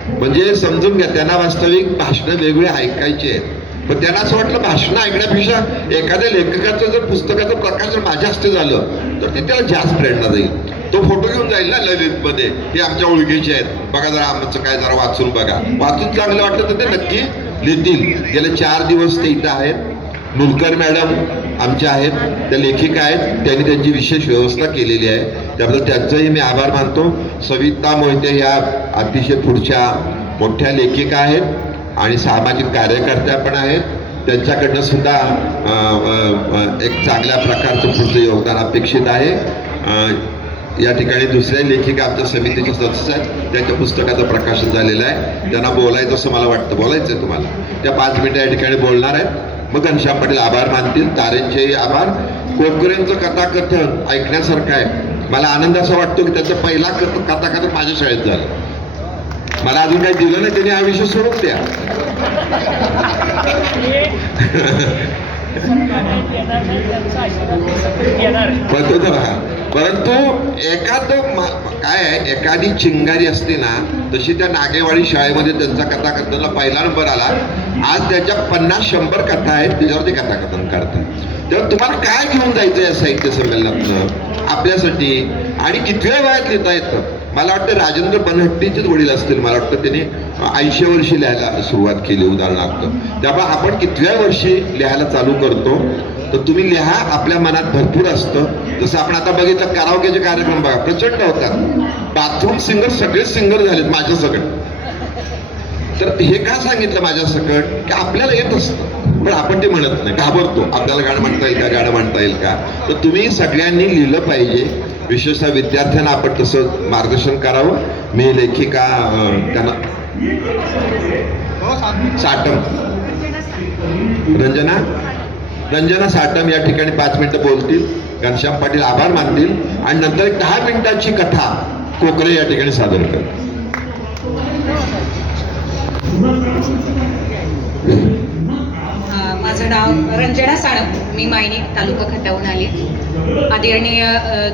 म्हणजे समजून घ्या, त्यांना वास्तविक भाषणं वेगवेगळे ऐकायची आहेत, पण त्यांना असं वाटलं भाषणं ऐकण्यापेक्षा एखाद्या लेखकाचं जर पुस्तकाचं प्रकाशन माझ्या हस्ते झालं तर ते त्याला जास्त प्रेरणा देईल. तो फोटो घेऊन जाईल ना ललितमध्ये, हे आमच्या ओळखीचे आहेत, बघा जरा आमचं काय, जरा वाचून बघा. वाचून चांगलं वाटलं तर ते नक्की लिहितील. गेले 4 दिवस ते इथं आहेत. मुलकर मॅडम आमच्या आहेत, त्या लेखिका आहेत, त्यांनी त्यांची विशेष व्यवस्था केलेली आहे, त्याबद्दल त्यांचाही मी आभार मानतो. सविता मोहिते ह्या अतिशय पुढच्या मोठ्या लेखिका आहेत आणि सामाजिक कार्यकर्त्या पण आहेत. त्यांच्याकडनं सुद्धा एक चांगल्या प्रकारचं पुढचं योगदान अपेक्षित आहे. या ठिकाणी दुसऱ्या लेखिका आमच्या समितीचे सदस्य आहेत, त्यांच्या पुस्तकाचं प्रकाशन झालेलं आहे. त्यांना बोलायचं असं मला वाटतं, बोलायचं आहे तुम्हाला, त्या 5 मिनिटं या ठिकाणी बोलणार आहेत. मग घनश्याम पाटील आभार मानतील, तारेंचेही आभार. कोकरेंचं कथाकथन ऐकण्यासारखं आहे. मला आनंद असा वाटतो की त्याचा पहिला कथाकथन माझ्या शाळेत झालं. मला अजून काही दिलं नाही, त्यांनी हा विषय सोडून द्या. परंतु काय आहे, एखादी चिंगारी असते ना, तशी त्या नागेवाडी शाळेमध्ये त्यांचा कथाकथनला पहिला नंबर आला. आज त्याच्या 50-100 कथा आहेत, त्याच्यावरती कथाकथन करतात. तेव्हा तुम्हाला काय घेऊन जायचं या साहित्य संमेलनातनं आपल्यासाठी, आणि कितव्या वयात लिहिता येतं. मला वाटतं राजेंद्र बनहट्टीचेच वडील असतील, मला वाटतं त्यांनी 80 वर्षी लिहायला सुरुवात केली उदाहरणार्थ. त्यामुळे आपण कितव्या वर्षी लिहायला चालू करतो तर तुम्ही लिहा, आपल्या मनात भरपूर असतं. जसं आपण आता बघितलं कराओकेचे कार्यक्रम बघा, प्रचंड होतात. बाथरूम सिंगर सगळेच सिंगर झालेत माझ्या सकट. तर हे का सांगितलं माझ्या सकट, की आपल्याला येत असतं पण आपण ते म्हणत नाही, घाबरतो. आपल्याला गाणं म्हणता येईल का, गाणं म्हणता येईल का. तर तुम्ही सगळ्यांनी लिहिलं पाहिजे. विशेषतः विद्यार्थ्यांना आपण तसं मार्गदर्शन करावं. मी लेखिका त्यांना साटम. रंजना साटम या ठिकाणी 5 मिनिटं बोलतील. घनश्याम पाटील आभार मानतील आणि नंतर एक 10 मिनिटांची कथा कोकरे या ठिकाणी सादर करतील. माझं नाव रंजना साळम, मी मायनी तालुका खटावून आले. आदरणीय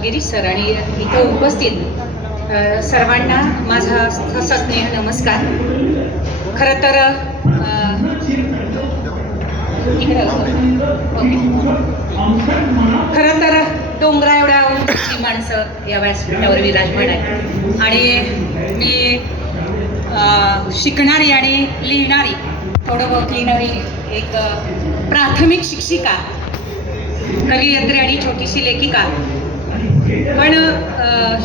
गिरीश सर आणि इथं उपस्थित सर्वांना माझा सस्नेह नमस्कार. खरं तर डोंगरा एवढ्या उंचीची माणसं या व्यासपीठावर विराजमान आहे आणि मी शिकणारी आणि लिहिणारी, थोडं बहुत लिहिणारी एक प्राथमिक शिक्षिका, कवयित्री आणि छोटीशी लेखिका. पण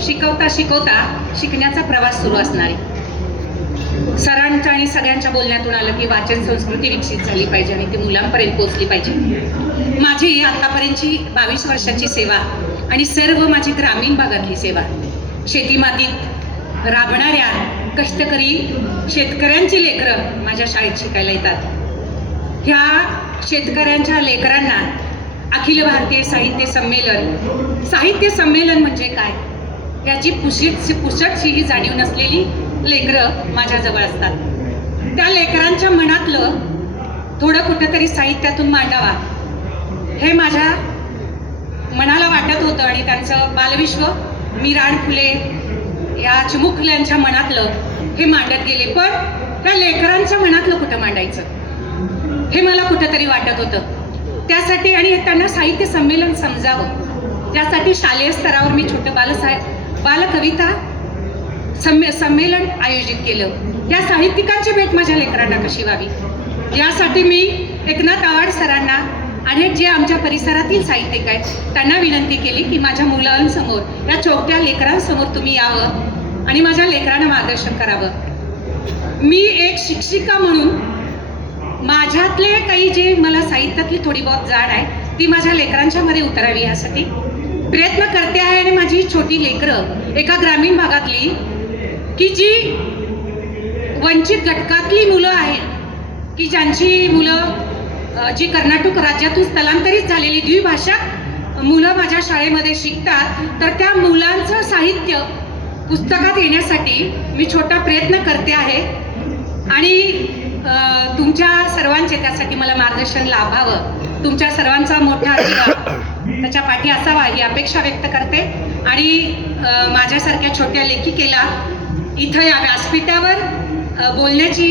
शिकवता शिकवता शिकण्याचा प्रवास सुरू असणारी. सरांच्या आणि सगळ्यांच्या बोलण्यातून आलं की वाचन संस्कृती विकसित झाली पाहिजे आणि ती मुलांपर्यंत पोहोचली पाहिजे. माझी आतापर्यंतची 22 वर्षाची सेवा आणि सर्व माझी ग्रामीण भागातली सेवा, शेतीमातीत राबणाऱ्या कष्टकरी शेतकऱ्यांची लेकरं माझ्या शाळेत शिकायला येतात. ह्या शेतकऱ्यांच्या लेकरांना अखिल भारतीय साहित्य संमेलन म्हणजे काय याची पुसटशी ही जाणीव नसलेली लेकरं माझ्याजवळ असतात. त्या लेकरांच्या मनातलं थोडं कुठंतरी साहित्यातून मांडावा हे माझ्या मनाला वाटत होतं आणि त्यांचं बालविश्व मीराण फुले या चिमुकल्यांच्या मनातलं हे मांडत गेले. पण त्या लेकरांच्या मनातलं कुठं मांडायचं हे मला कुठंतरी वाटत होतं. त्यासाठी आणि त्यांना साहित्य संमेलन समजावं त्यासाठी शालेय स्तरावर मी छोटं बालकविता संमेलन आयोजित केलं. या साहित्यिकांची भेट माझ्या लेकरांना कशी व्हावी यासाठी मी एकनाथ आवाड सरांना आणि जे आमच्या परिसरातील साहित्यिक आहेत त्यांना विनंती केली की माझ्या मुलांसमोर, या छोट्या लेकरांसमोर तुम्ही यावं आणि माझ्या लेकरांना मार्गदर्शन करावं. मी एक शिक्षिका म्हणून माझ्यातले काही जे मला साहित्यातली थोडी बहुत जाण आहे ती माझ्या लेकरांच्या मध्ये उतरावी यासाठी प्रयत्न करते आहे. आणि माझी छोटी लेकरं एका ग्रामीण भागातली की जी वंचित घटकातली मुलं आहेत की ज्यांची मुलं जी कर्नाटक राज्यातून स्थलांतरित झालेली द्विभाषा मुलं माझ्या शाळेमध्ये शिकतात, तर त्या मुलांचं साहित्य पुस्तकात येण्यासाठी मी छोटा प्रयत्न करते आहे. आणि तुमच्या सर्वांचे त्यासाठी मला मार्गदर्शन लाभावं, तुमच्या सर्वांचा मोठा त्याच्या पाठी असावा ही अपेक्षा व्यक्त करते. आणि माझ्यासारख्या छोट्या लेखिकेला इथं या व्यासपीठावर बोलण्याची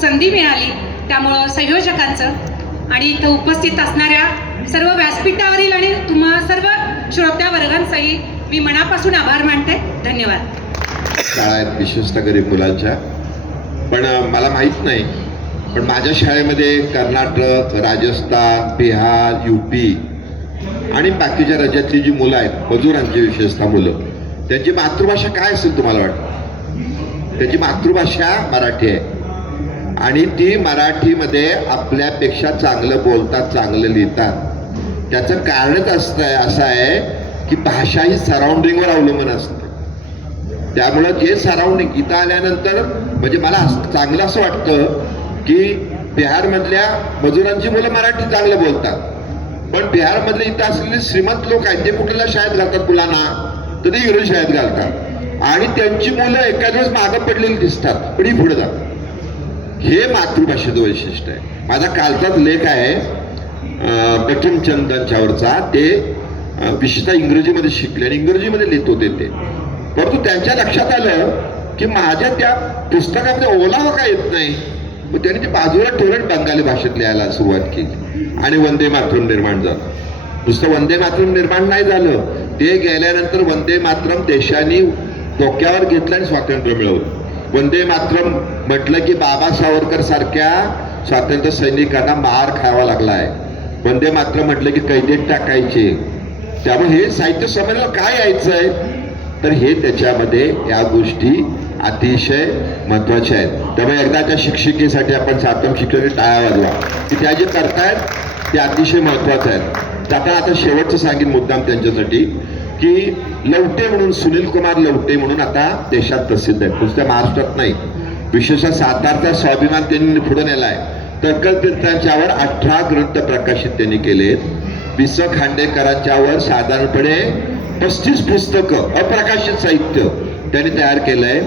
संधी मिळाली त्यामुळं संयोजकांचं आणि इथं उपस्थित असणाऱ्या सर्व व्यासपीठावरील आणि तुम्हा सर्व श्रोत्या वर्गांचाही मी मनापासून आभार मानते. धन्यवाद. शाळा आहेत विशेषतः गरीब मुलांच्या, पण मला माहीत नाही, पण माझ्या शाळेमध्ये कर्नाटक, राजस्थान, बिहार, UP आणि बाकीच्या राज्यातली जी मुलं आहेत, मजुरांची विशेषतः मुलं, त्यांची मातृभाषा काय असेल तुम्हाला वाटतं? त्याची मातृभाषा मराठी आहे आणि ती मराठीमध्ये आपल्यापेक्षा चांगलं बोलतात, चांगलं लिहितात. त्याचं कारणच असं आहे की भाषा ही सराउंडिंगवर अवलंबून असते. त्यामुळं जे सराउंडिंग इथं आल्यानंतर म्हणजे मला चांगलं असं वाटतं की बिहारमधल्या मजुरांची मुलं मराठी चांगलं बोलतात, पण बिहारमधले इथं असलेले श्रीमंत लोक आहेत ते कुठल्या शाळेत घालतात मुलांना, तर ते इंग्रजी शाळेत घालतात आणि त्यांची मुलं एखाद्या वेळेस मागं पडलेली दिसतात पण ही पुढे जातात. हे मातृभाषेचं वैशिष्ट्य आहे. माझा कालचाच लेख आहे बकिमचंदांच्यावरचा, ते विशेषतः इंग्रजीमध्ये शिकले आणि इंग्रजीमध्ये लिहित होते ते, परंतु त्यांच्या लक्षात आलं की माझ्या त्या पुस्तकामध्ये ओलावा का येत नाही, मग त्यांनी ते बाजूला ठेवून बंगाली भाषेत लिहायला सुरुवात केली आणि वंदे मातरम निर्माण झालं. नुसतं वंदे मातरम निर्माण नाही झालं, ते गेल्यानंतर वंदे मातरम देशाने डोक्यावर घेतलं आणि स्वातंत्र्य मिळवलं. वंदे मातरम म्हटलं की बाबा सावरकर सारख्या स्वातंत्र्य सैनिकांना मार खावा लागला आहे. वंदे मातरम म्हटलं की कैदेत टाकायचे. त्यामुळे हे साहित्य संमेलनाला काय यायचं आहे, तर हे त्याच्यामध्ये या गोष्टी अतिशय महत्वाच्या आहेत. त्यामुळे एकदा त्या शिक्षिकेसाठी आपण सातम शिक्षकांनी टाळ्या वाजवा की त्या जे करतायत ते अतिशय महत्वाचं आहे. आता शेवटचं सांगेन मुद्दाम त्यांच्यासाठी की लवटे म्हणून, सुनील कुमार लवटे म्हणून आता देशात प्रसिद्ध आहेत, नुसत्या महाराष्ट्रात नाही, विशेषतः सातारचा स्वाभिमान त्यांनी पुढे नेलाय. तर्कतीर्थांच्यावर 18 ग्रंथ प्रकाशित त्यांनी केलेत. वि स खांडेकरांच्यावर साधारणपणे 35 पुस्तकं अप्रकाशित साहित्य त्यांनी तयार केलंय.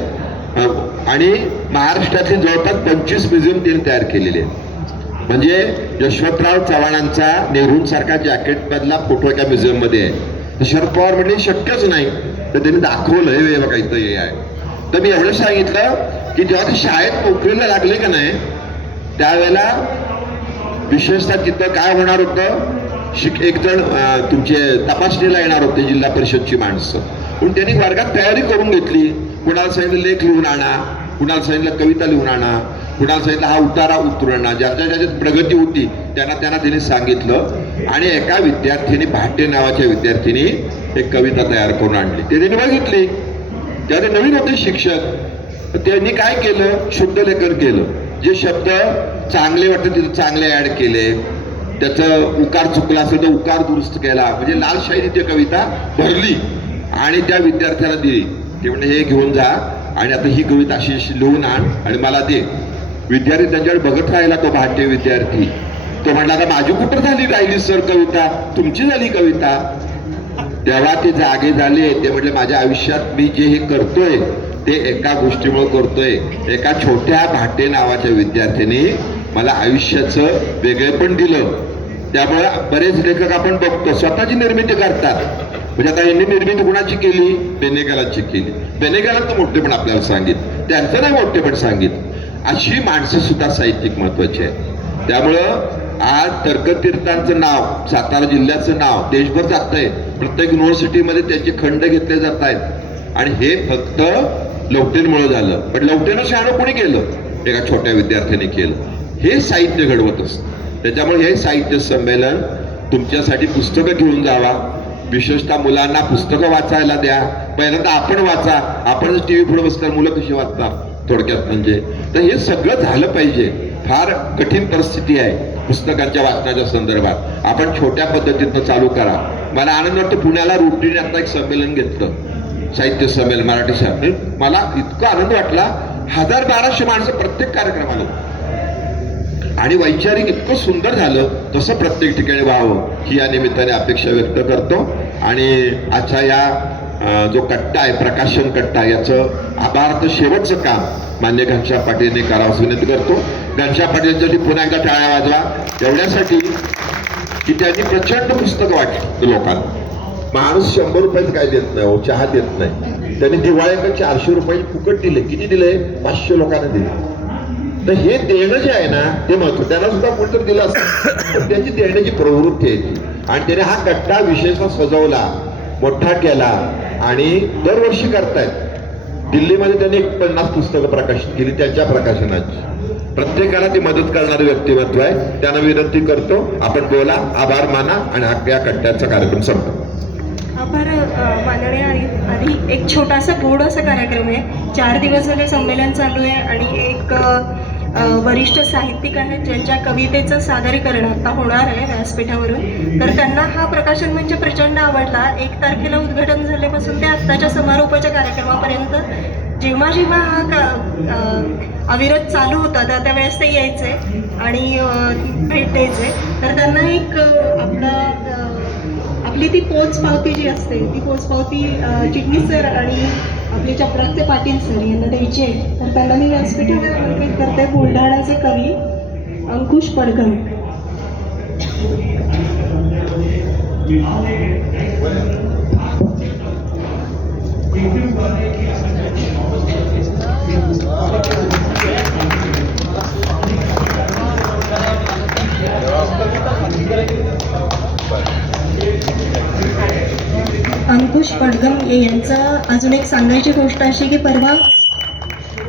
आणि महाराष्ट्रातील जवळपास 25 म्युझियम त्यांनी तयार केलेले आहेत. म्हणजे यशवंतराव चव्हाणांचा नेहरूंसारखा जॅकेटमधला फोटो एका म्युझियम मध्ये आहे. शरद पवार म्हणजे शक्यच नाही, तर त्यांनी दाखवलं हे बघा इथं हे आहे. तर मी एवढं सांगितलं की जेव्हा ते शाळेत नोकरीला लागले का नाही त्यावेळेला विशेषतः तिथं काय होणार होतं, एक जण तुमचे तपासणीला येणार होते जिल्हा परिषदची माणसं, पण त्यांनी वर्गात तयारी करून घेतली. कुणाला सांगितलं लेख लिहून आणा, कुणाला सांगितलं कविता लिहून आणा, कुणाला सांगितलं हा उतारा उतरून आणा. ज्याच्यात प्रगती होती त्यांना त्यांनी सांगितलं. आणि एका विद्यार्थ्यांनी भाटे नावाच्या विद्यार्थ्यांनी एक कविता तयार करून आणली. ते त्यांनी बघितली. त्याने नवीन होते शिक्षक, त्यांनी काय केलं, शुद्ध लेखन केलं. जे शब्द चांगले वाटते तिथे चांगले ऍड केले, त्याचं उकार चुकला असेल तर उकार दुरुस्त केला. म्हणजे लाल शाहीने ती कविता भरली आणि त्या विद्यार्थ्याला दिली. ते म्हणजे हे घेऊन जा आणि आता ही कविता अशी लिहून आण आणि मला दे. विद्यार्थी त्यांच्याकडे बघत राहिला, तो भाट्य विद्यार्थी. तो म्हणला आता माझी कुठं झाली राहिली सर कविता, तुमची झाली कविता. तेव्हा ते जागे झाले. ते म्हटले माझ्या आयुष्यात मी जे हे करतोय ते एका गोष्टीमुळे करतोय. एका छोट्या भाटे नावाच्या विद्यार्थ्याने मला आयुष्याचं वेगळेपण दिलं. त्यामुळे बरेच लेखक आपण बघतो स्वतःची निर्मिती करतात. म्हणजे आता यांनी निर्मिती कुणाची केली, बेनेगलाची केली. बेनेगलाचं मोठेपण आपल्याला सांगित, त्यांचं नाही मोठेपण सांगित. अशी माणसं सुद्धा साहित्यिक महत्वाची आहे. त्यामुळं आज तर्कतीर्थांचं नाव, सातारा जिल्ह्याचं नाव देशभर जातंय. प्रत्येक युनिव्हर्सिटीमध्ये त्याचे खंड घेतले जात आहेत. आणि हे फक्त लवटेंमुळे झालं. पण लवटेनं शहाणं कोणी केलं, एका छोट्या विद्यार्थ्याने केलं. हे साहित्य घडवत असतं. त्याच्यामुळे हे साहित्य संमेलन तुमच्यासाठी पुस्तकं घेऊन जावा. विशेषतः मुलांना पुस्तकं वाचायला द्या. पहिल्यांदा आपण वाचा. आपण टीव्ही पुढे बसतात, मुलं कशी वाचतात थोडक्यात म्हणजे. तर हे सगळं झालं पाहिजे. फार कठीण परिस्थिती आहे पुस्तकांच्या वाचनाच्या संदर्भात. आपण छोट्या पद्धतीनं चालू करा. मला आनंद वाटतो, पुण्याला रोटरीने आता एक संमेलन घेतलं, साहित्य संमेलन मराठी साहित्य. मला इतका आनंद वाटला. 1000-1200 माणसं प्रत्येक कार्यक्रमाला. आणि वैचारिक इतकं सुंदर झालं. तसं प्रत्येक ठिकाणी व्हावं ही या निमित्ताने अपेक्षा व्यक्त करतो. आणि आजच्या या जो कट्टा आहे, प्रकाशन कट्टा, याचं आभाराचं शेवटचं काम मान्य घनश्याम पाटीलने करावं विनंती करतो. घनश्याम पाटीलसाठी पुन्हा एकदा टाळ्या वाजवा एवढ्यासाठी की त्यांनी प्रचंड पुस्तकं वाटली लोकांना. माणूस 100 रुपयाचं काय देत नाही हो, चहा देत नाही. त्यांनी दिवाळीकडे 400 रुपये फुकट दिले. किती दिले, 500 लोकांना दिले. तर हे देणं जे आहे ना ते महत्व. त्यांना सुद्धा कोणतरी दिलं असतं, पण त्याची देण्याची प्रवृत्ती आहे ती. आणि त्याने हा कट्टा विशेषतः सजवला, मोठा केला आणि दरवर्षी करतायत. दिल्लीमध्ये त्यांनी 50 पुस्तकं प्रकाशित केली त्यांच्या प्रकाशनाची. प्रत्येकाला ती मदत करणारे व्यक्तिमत्व आहे. त्यांना विनंती करतो आपण बोला, आभार माना आणि या कट्ट्याचा कार्यक्रम संपतो. आभार मानण्याआधी एक छोटासा गोड असा कार्यक्रम आहे. 4 दिवस झाले संमेलन चालू आहे आणि एक वरिष्ठ साहित्यिक आहेत ज्यांच्या कवितेचं सादरीकरण आता होणार आहे व्यासपीठावरून. तर त्यांना हा प्रकाशन म्हणजे प्रचंड आवडला. 1 तारखेला उद्घाटन झाल्यापासून ते आत्ताच्या समारोपाच्या कार्यक्रमापर्यंत जेव्हा जेव्हा हा अविरत चालू होता त्यावेळेस ते यायचे आणि भेट द्यायचे. तर त्यांना एक आपली ती पोचपावती जी असते ती पोचपावती चिटणीस सर आणि आपले चपराकचे पाटील सर यांना द्यायची आहे. तर त्यांना मी व्यासपीठावर आमंत्रित करते. बुलढाण्याचे कवी अंकुश पडघम. अंकुश पडघम यांचं अजून एक सांगायची गोष्ट अशी की परवा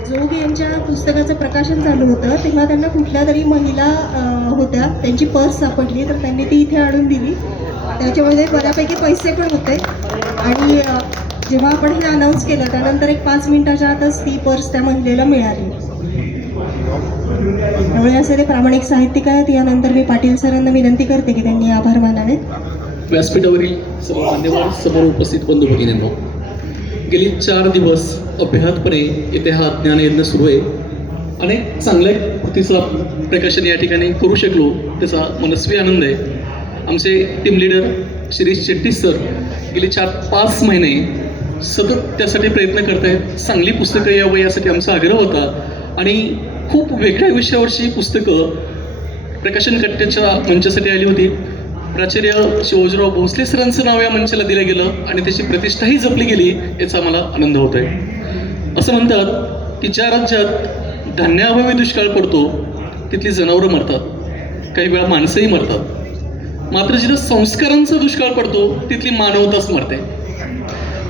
जोग यांच्या पुस्तकाचं प्रकाशन चालू होतं तेव्हा त्यांना कुठल्या तरी महिला होत्या, त्यांची पर्स सापडली तर त्यांनी ती इथे आणून दिली. त्याच्यामध्ये बऱ्यापैकी पैसे पण होते. आणि जेव्हा आपण हे अनाऊन्स केलं त्यानंतर एक 5 मिनिटाच्या आतच ती पर्स त्या महिलेला मिळाली. त्यामुळे असे ते प्रामाणिक साहित्यिक आहेत. यानंतर मी पाटील सरांना विनंती करते की त्यांनी आभार मानावेत. व्यासपीठावरील सर्व मान्यवर, समोर उपस्थित बंधू भगिनींनो, गेली 4 दिवस अभ्यासपणे इथे हा ज्ञानयज्ञ सुरू आहे. अनेक चांगल्या कृतीचं प्रकाशन या ठिकाणी करू शकलो त्याचा मनस्वी आनंद आहे. आमचे team leader Shirish Shetty sir गेली 4-5 महिने सतत त्यासाठी प्रयत्न करत आहेत. चांगली पुस्तकं यावं यासाठी आमचा आग्रह होता आणि खूप वेगळ्या विषयावरची पुस्तकं प्रकाशन कट्ट्याच्या मंचासाठी आली होती. प्राचार्य शिवाजीराव भोसले सरांचं नाव या मंचाला दिलं गेलं आणि त्याची प्रतिष्ठाही जपली गेली याचा मला आनंद होत आहे. असं म्हणतात की ज्या राज्यात धान्याअभावी दुष्काळ पडतो तिथली जनावरं मरतात, काही वेळा माणसंही मरतात, मात्र जिथं संस्कारांचा दुष्काळ पडतो तिथली मानवताच मरते.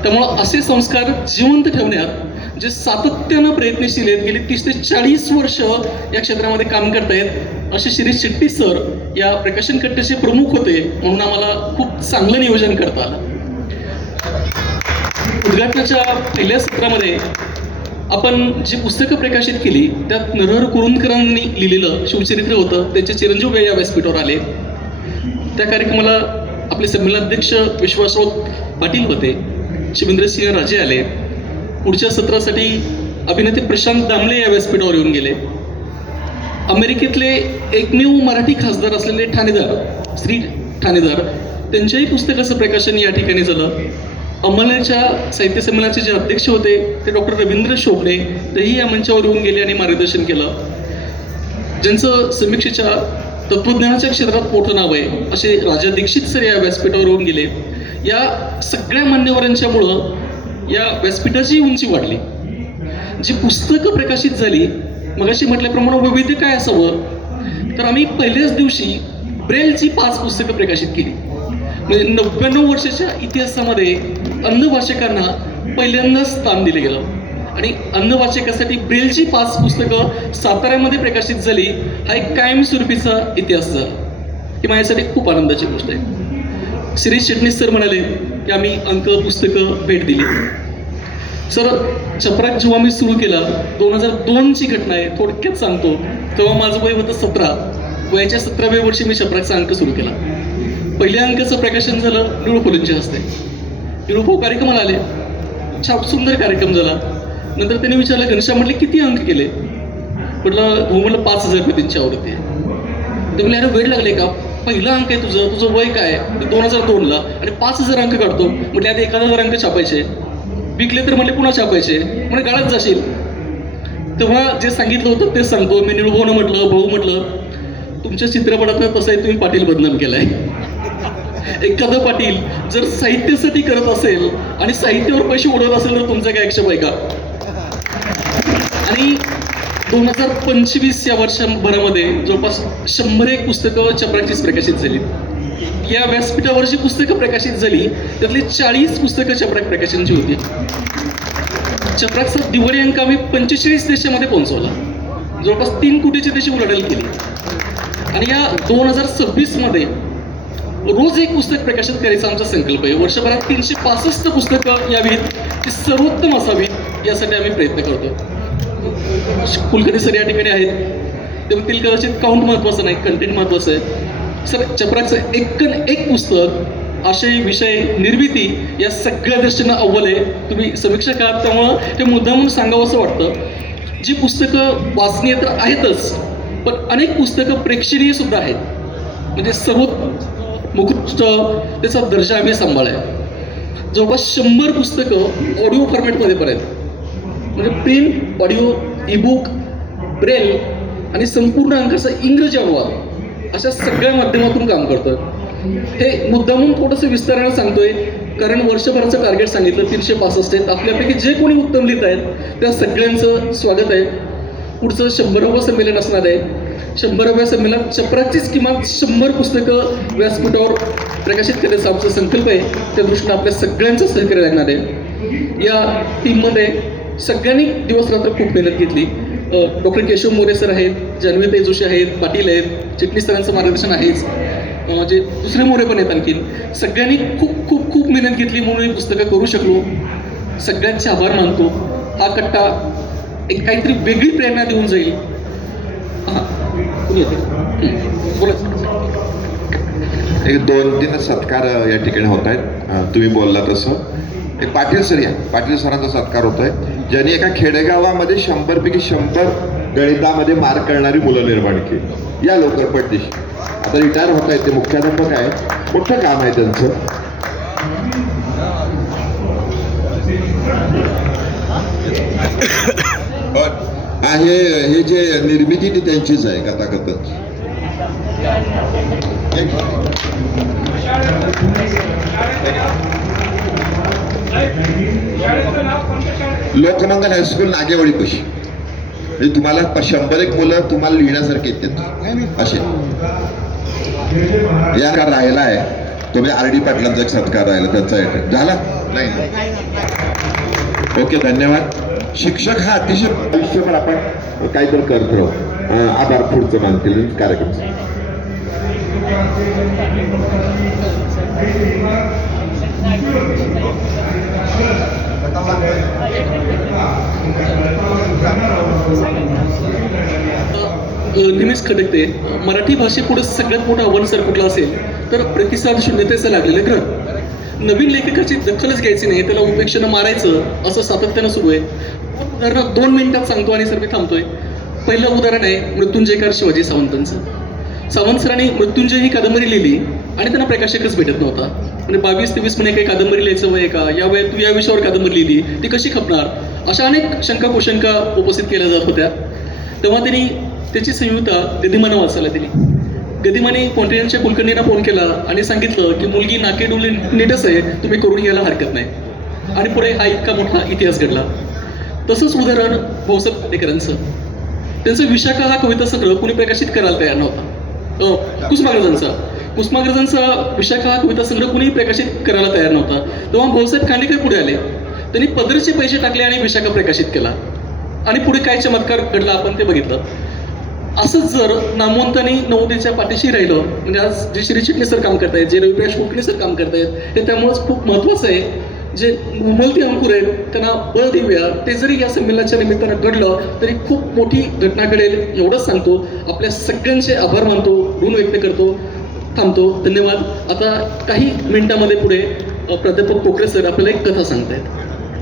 त्यामुळं असे संस्कार जिवंत ठेवण्यात जे सातत्यानं प्रयत्नशील आहेत, गेली 30 ते 40 वर्ष या क्षेत्रामध्ये काम करतायत असे शिरीष शेट्टी सर या प्रकाशन कट्ट्याचे प्रमुख होते, म्हणून आम्हाला खूप चांगलं नियोजन करता आलं. उद्घाटनाच्या पहिल्या सत्रामध्ये आपण जी पुस्तकं प्रकाशित केली त्यात नरहर कुरुंदकरांनी लिहिलेलं शिवचरित्र होतं. त्यांचे चिरंजीव या व्यासपीठावर आले. त्या कार्यक्रमाला आपले संमेलनाध्यक्ष विश्वासराव पाटील होते, शिवेंद्रसिंह राजे आले. पुढच्या सत्रासाठी अभिनेते प्रशांत दामले या व्यासपीठावर येऊन गेले. अमेरिकेतले एकमेव मराठी खासदार असलेले ठाणेदार श्री ठाणेदार त्यांच्याही पुस्तकाचं प्रकाशन या ठिकाणी झालं. अंमलनेरच्या साहित्य संमेलनाचे जे अध्यक्ष होते ते डॉक्टर रवींद्र शोभणे, तेही या मंचावर येऊन गेले आणि मार्गदर्शन केलं. ज्यांचं समीक्षेच्या तत्त्वज्ञानाच्या क्षेत्रात मोठं नाव आहे असे राजा दीक्षित सर या व्यासपीठावर येऊन गेले. या सगळ्या मान्यवरांच्यामुळं या व्यासपीठाची उंची वाढली. जी पुस्तकं प्रकाशित झाली, मगाशी म्हटल्याप्रमाणे वैविध्य काय असावं, तर आम्ही पहिल्याच दिवशी ब्रेलची 5 पुस्तकं प्रकाशित केली. म्हणजे 99 वर्षाच्या इतिहासामध्ये अंध भाषिकांना पहिल्यांदाच स्थान दिलं गेलं आणि अंध भाषिकासाठी ब्रेलची 5 पुस्तकं साताऱ्यामध्ये प्रकाशित झाली. हा एक कायमस्वरूपीचा इतिहास झाला. ही माझ्यासाठी खूप आनंदाची गोष्ट आहे. शिरीष शेट्टी सर म्हणाले की आम्ही अंक पुस्तकं भेट दिली. सर, चपराक जेव्हा मी सुरू केला 2002ची घटना आहे, थोडक्यात सांगतो. तेव्हा माझं वय होतं 17. वयाच्या 17व्या वर्षी मी चपराकचा अंक सुरू केला. पहिल्या अंकाचं प्रकाशन झालं निळूफुलेंच्या हस्ते. निळूभाऊ कार्यक्रमाला आले, छान सुंदर कार्यक्रम झाला. नंतर त्यांनी विचारलं, घनश्याम म्हटले किती अंक केले? म्हटलं भाऊ, म्हटलं 5000 रुपये त्यांची आवडते. ते म्हटले अरे वेळ लागले का? पहिला अंक आहे तुझं वय काय? 2002ला आणि 5000 अंक काढतो. म्हटले आता 1000 अंक छापायचे, विकले तर म्हटले पुन्हा छापायचे, म्हणजे गाळात जाशील. तेव्हा जे सांगितलं होतं तेच सांगतो मी. निळूभाऊनं म्हटलं, भाऊ म्हटलं तुमच्या चित्रपटातनं तसंही तुम्ही पाटील बदनाम केलाय. एखादं पाटील जर साहित्यासाठी करत असेल आणि साहित्यावर पैसे उडवत असेल तर तुमचा काय आक्षेप आहे का? आणि 2025 या वर्षभरामध्ये जवळपास 101 पुस्तकं चपराकचीच प्रकाशित झाली. या व्यासपीठावर जी पुस्तकं प्रकाशित झाली त्यातली 40 पुस्तकं चपराक प्रकाशनची होती. चपराकचा दिवाळी अंक आम्ही 45 देशामध्ये पोहोचवला. जवळपास 3 कोटीची त्याची उलाढाल केली. आणि या 2026 मध्ये रोज एक पुस्तक प्रकाशित करायचा आमचा संकल्प आहे. वर्षभरात 365 पुस्तकं यावीत, ती सर्वोत्तम असावीत यासाठी आम्ही प्रयत्न करतो. कुलकर्णी सर या ठिकाणी आहेत, ते म्हणतील कदाचित काउंट महत्त्वाचं नाही, कंटेंट महत्त्वाचं आहे. सर, चपराकचं एक पुस्तक आशय, विषय, निर्मिती या सगळ्या दृष्टीनं अव्वल आहे. तुम्ही समीक्षक आहात त्यामुळं ते मुद्दामून सांगावं असं वाटतं. जी पुस्तकं वाचनीय तर आहेतच, पण अनेक पुस्तकं प्रेक्षणीय सुद्धा आहेत. म्हणजे सर्वोत्कृष्ट त्याचा दर्जा आम्ही सांभाळाय. जवळपास 100 पुस्तकं ऑडिओ फॉर्मॅटमध्ये पण आहेत. म्हणजे प्रिंट, ऑडिओ, ईबुक, ब्रेल आणि संपूर्ण अंकाचा इंग्रजी अनुवाद अशा सगळ्या माध्यमातून काम करतं. हे मुद्दामून थोडंसं विस्तारानं सांगतोय कारण वर्षभराचं टार्गेट सांगितलं 365 आहेत. आपल्यापैकी जे कोणी उत्तम लिहित आहेत त्या सगळ्यांचं स्वागत आहे. पुढचं 100वं संमेलन असणार आहे. 100व्या संमेलनात चपराकचीच किमान 100 पुस्तकं व्यासपीठावर प्रकाशित करण्याचा आमचा संकल्प आहे. त्या दृष्टीनं आपल्या सगळ्यांचं सहकार्य लागणार आहे. या टीममध्ये सगळ्यांनी दिवस रात्र खूप मेहनत घेतली. डॉक्टर केशव मोरे सर आहेत, जान्हवीताई जोशी आहेत, पाटील आहेत, चिटणीस सरांचं मार्गदर्शन आहेच, जे दुसरे मोरे पण आहेत. आणखीन सगळ्यांनी खूप खूप खूप मेहनत घेतली म्हणून ही पुस्तकं करू शकलो. सगळ्यांचे आभार मानतो. हा कट्टा एक काहीतरी वेगळी प्रेरणा देऊन जाईल. बोला. एक 2-3 सत्कार या ठिकाणी होत आहेत. तुम्ही बोलला तसं एक पाटील सर, या पाटील सरांचा सत्कार होत आहे, ज्यांनी एका खेडेगावामध्ये 100 पैकी 100 गणितामध्ये मार्क करणारी मुलं निर्माण केली. या लवकर पटदिशी. आता रिटायर होत आहेत ते मुख्याध्यापक आहेत, मोठं काम आहे त्यांचं. हे जे निर्मिती ती त्यांचीच आहे कथाकथन. लोकमंगल हायस्कूल नागेवाडी पशी. म्हणजे तुम्हाला 100 मुलं तुम्हाला लिहिण्यासारखे येतात असे. या का राहिला आहे तुम्ही RD पाटलांचा एक सत्कार राहिला त्यांचा एक झाला नाही. ओके, धन्यवाद. शिक्षक हा अतिशय आयुष्यभर आपण काहीतरी करत राहू. आभार. पुढचं मानतील कार्यक्रम. नेहमीच खटकते मराठी भाषेपुढे सगळ्यात मोठं आव्हान जर कुठलं असेल तर प्रतिसाद शून्यतेचं लागलेलं ग्रह. नवीन लेखकाची दखलच घ्यायची नाही, त्याला उपेक्षेनं मारायचं असं सातत्यानं सुरू आहे. उदाहरण 2 मिनिटात सांगतो आणि सर मी थांबतोय. पहिलं उदाहरण आहे मृत्युंजयकार शिवाजी सावंतांचं. सावंत सरांनी मृत्युंजय ही कादंबरी लिहिली आणि त्यांना प्रकाशकच भेटत नव्हता. म्हणजे 22-23 महिने काही कादंबरी लिहायचं वय का, या वयात तू या विषयावर कादंबरी लिहिली ती कशी खपणार, अशा अनेक शंका कुशंका उपस्थित केल्या जात होत्या. तेव्हा त्यांनी त्याची संयुक्ता गदिमानं वाचायला दिली. गदिमाने कॉन्टिनेंटच्या कुलकर्णींना फोन केला आणि सांगितलं की मुलगी नाकेडोली नीटच आहे, तुम्ही करून घ्यायला हरकत नाही. आणि पुढे हा इतका मोठा इतिहास घडला. तसंच उदाहरण भाऊसाहेब खांडेकरांचं. त्यांचं विशाखा हा कविता संग्रह कोणी प्रकाशित करायला तयार नव्हता. कुसुमाग्रजांचा विशाखा हा कविता संग्रह कोणी प्रकाशित करायला तयार नव्हता. तेव्हा भाऊसाहेब खांडेकर पुढे आले. त्यांनी पदरचे पैसे टाकले आणि विशाखा प्रकाशित केला. आणि पुढे काय चमत्कार घडला आपण ते बघितलं. असंच जर नामवंतांनी नवोदयच्या पाठीशी राहिलं, म्हणजे आज जे श्री चिटणीस सर काम करतायत, जे रविप्रकाश कोकणे सर काम करतायत, हे त्यामुळेच खूप महत्त्वाचं आहे. जे उमलते अंकुर आहेत त्यांना बळ देऊया. ते जरी या संमेलनाच्या निमित्तानं घडलं तरी खूप मोठी घटना घडेल एवढंच सांगतो. आपल्या सगळ्यांचे आभार मानतो, ऋण व्यक्त करतो, थांबतो. धन्यवाद. आता काही मिनिटांमध्ये पुढे प्राध्यापक कोकणे सर आपल्याला एक कथा सांगतायत.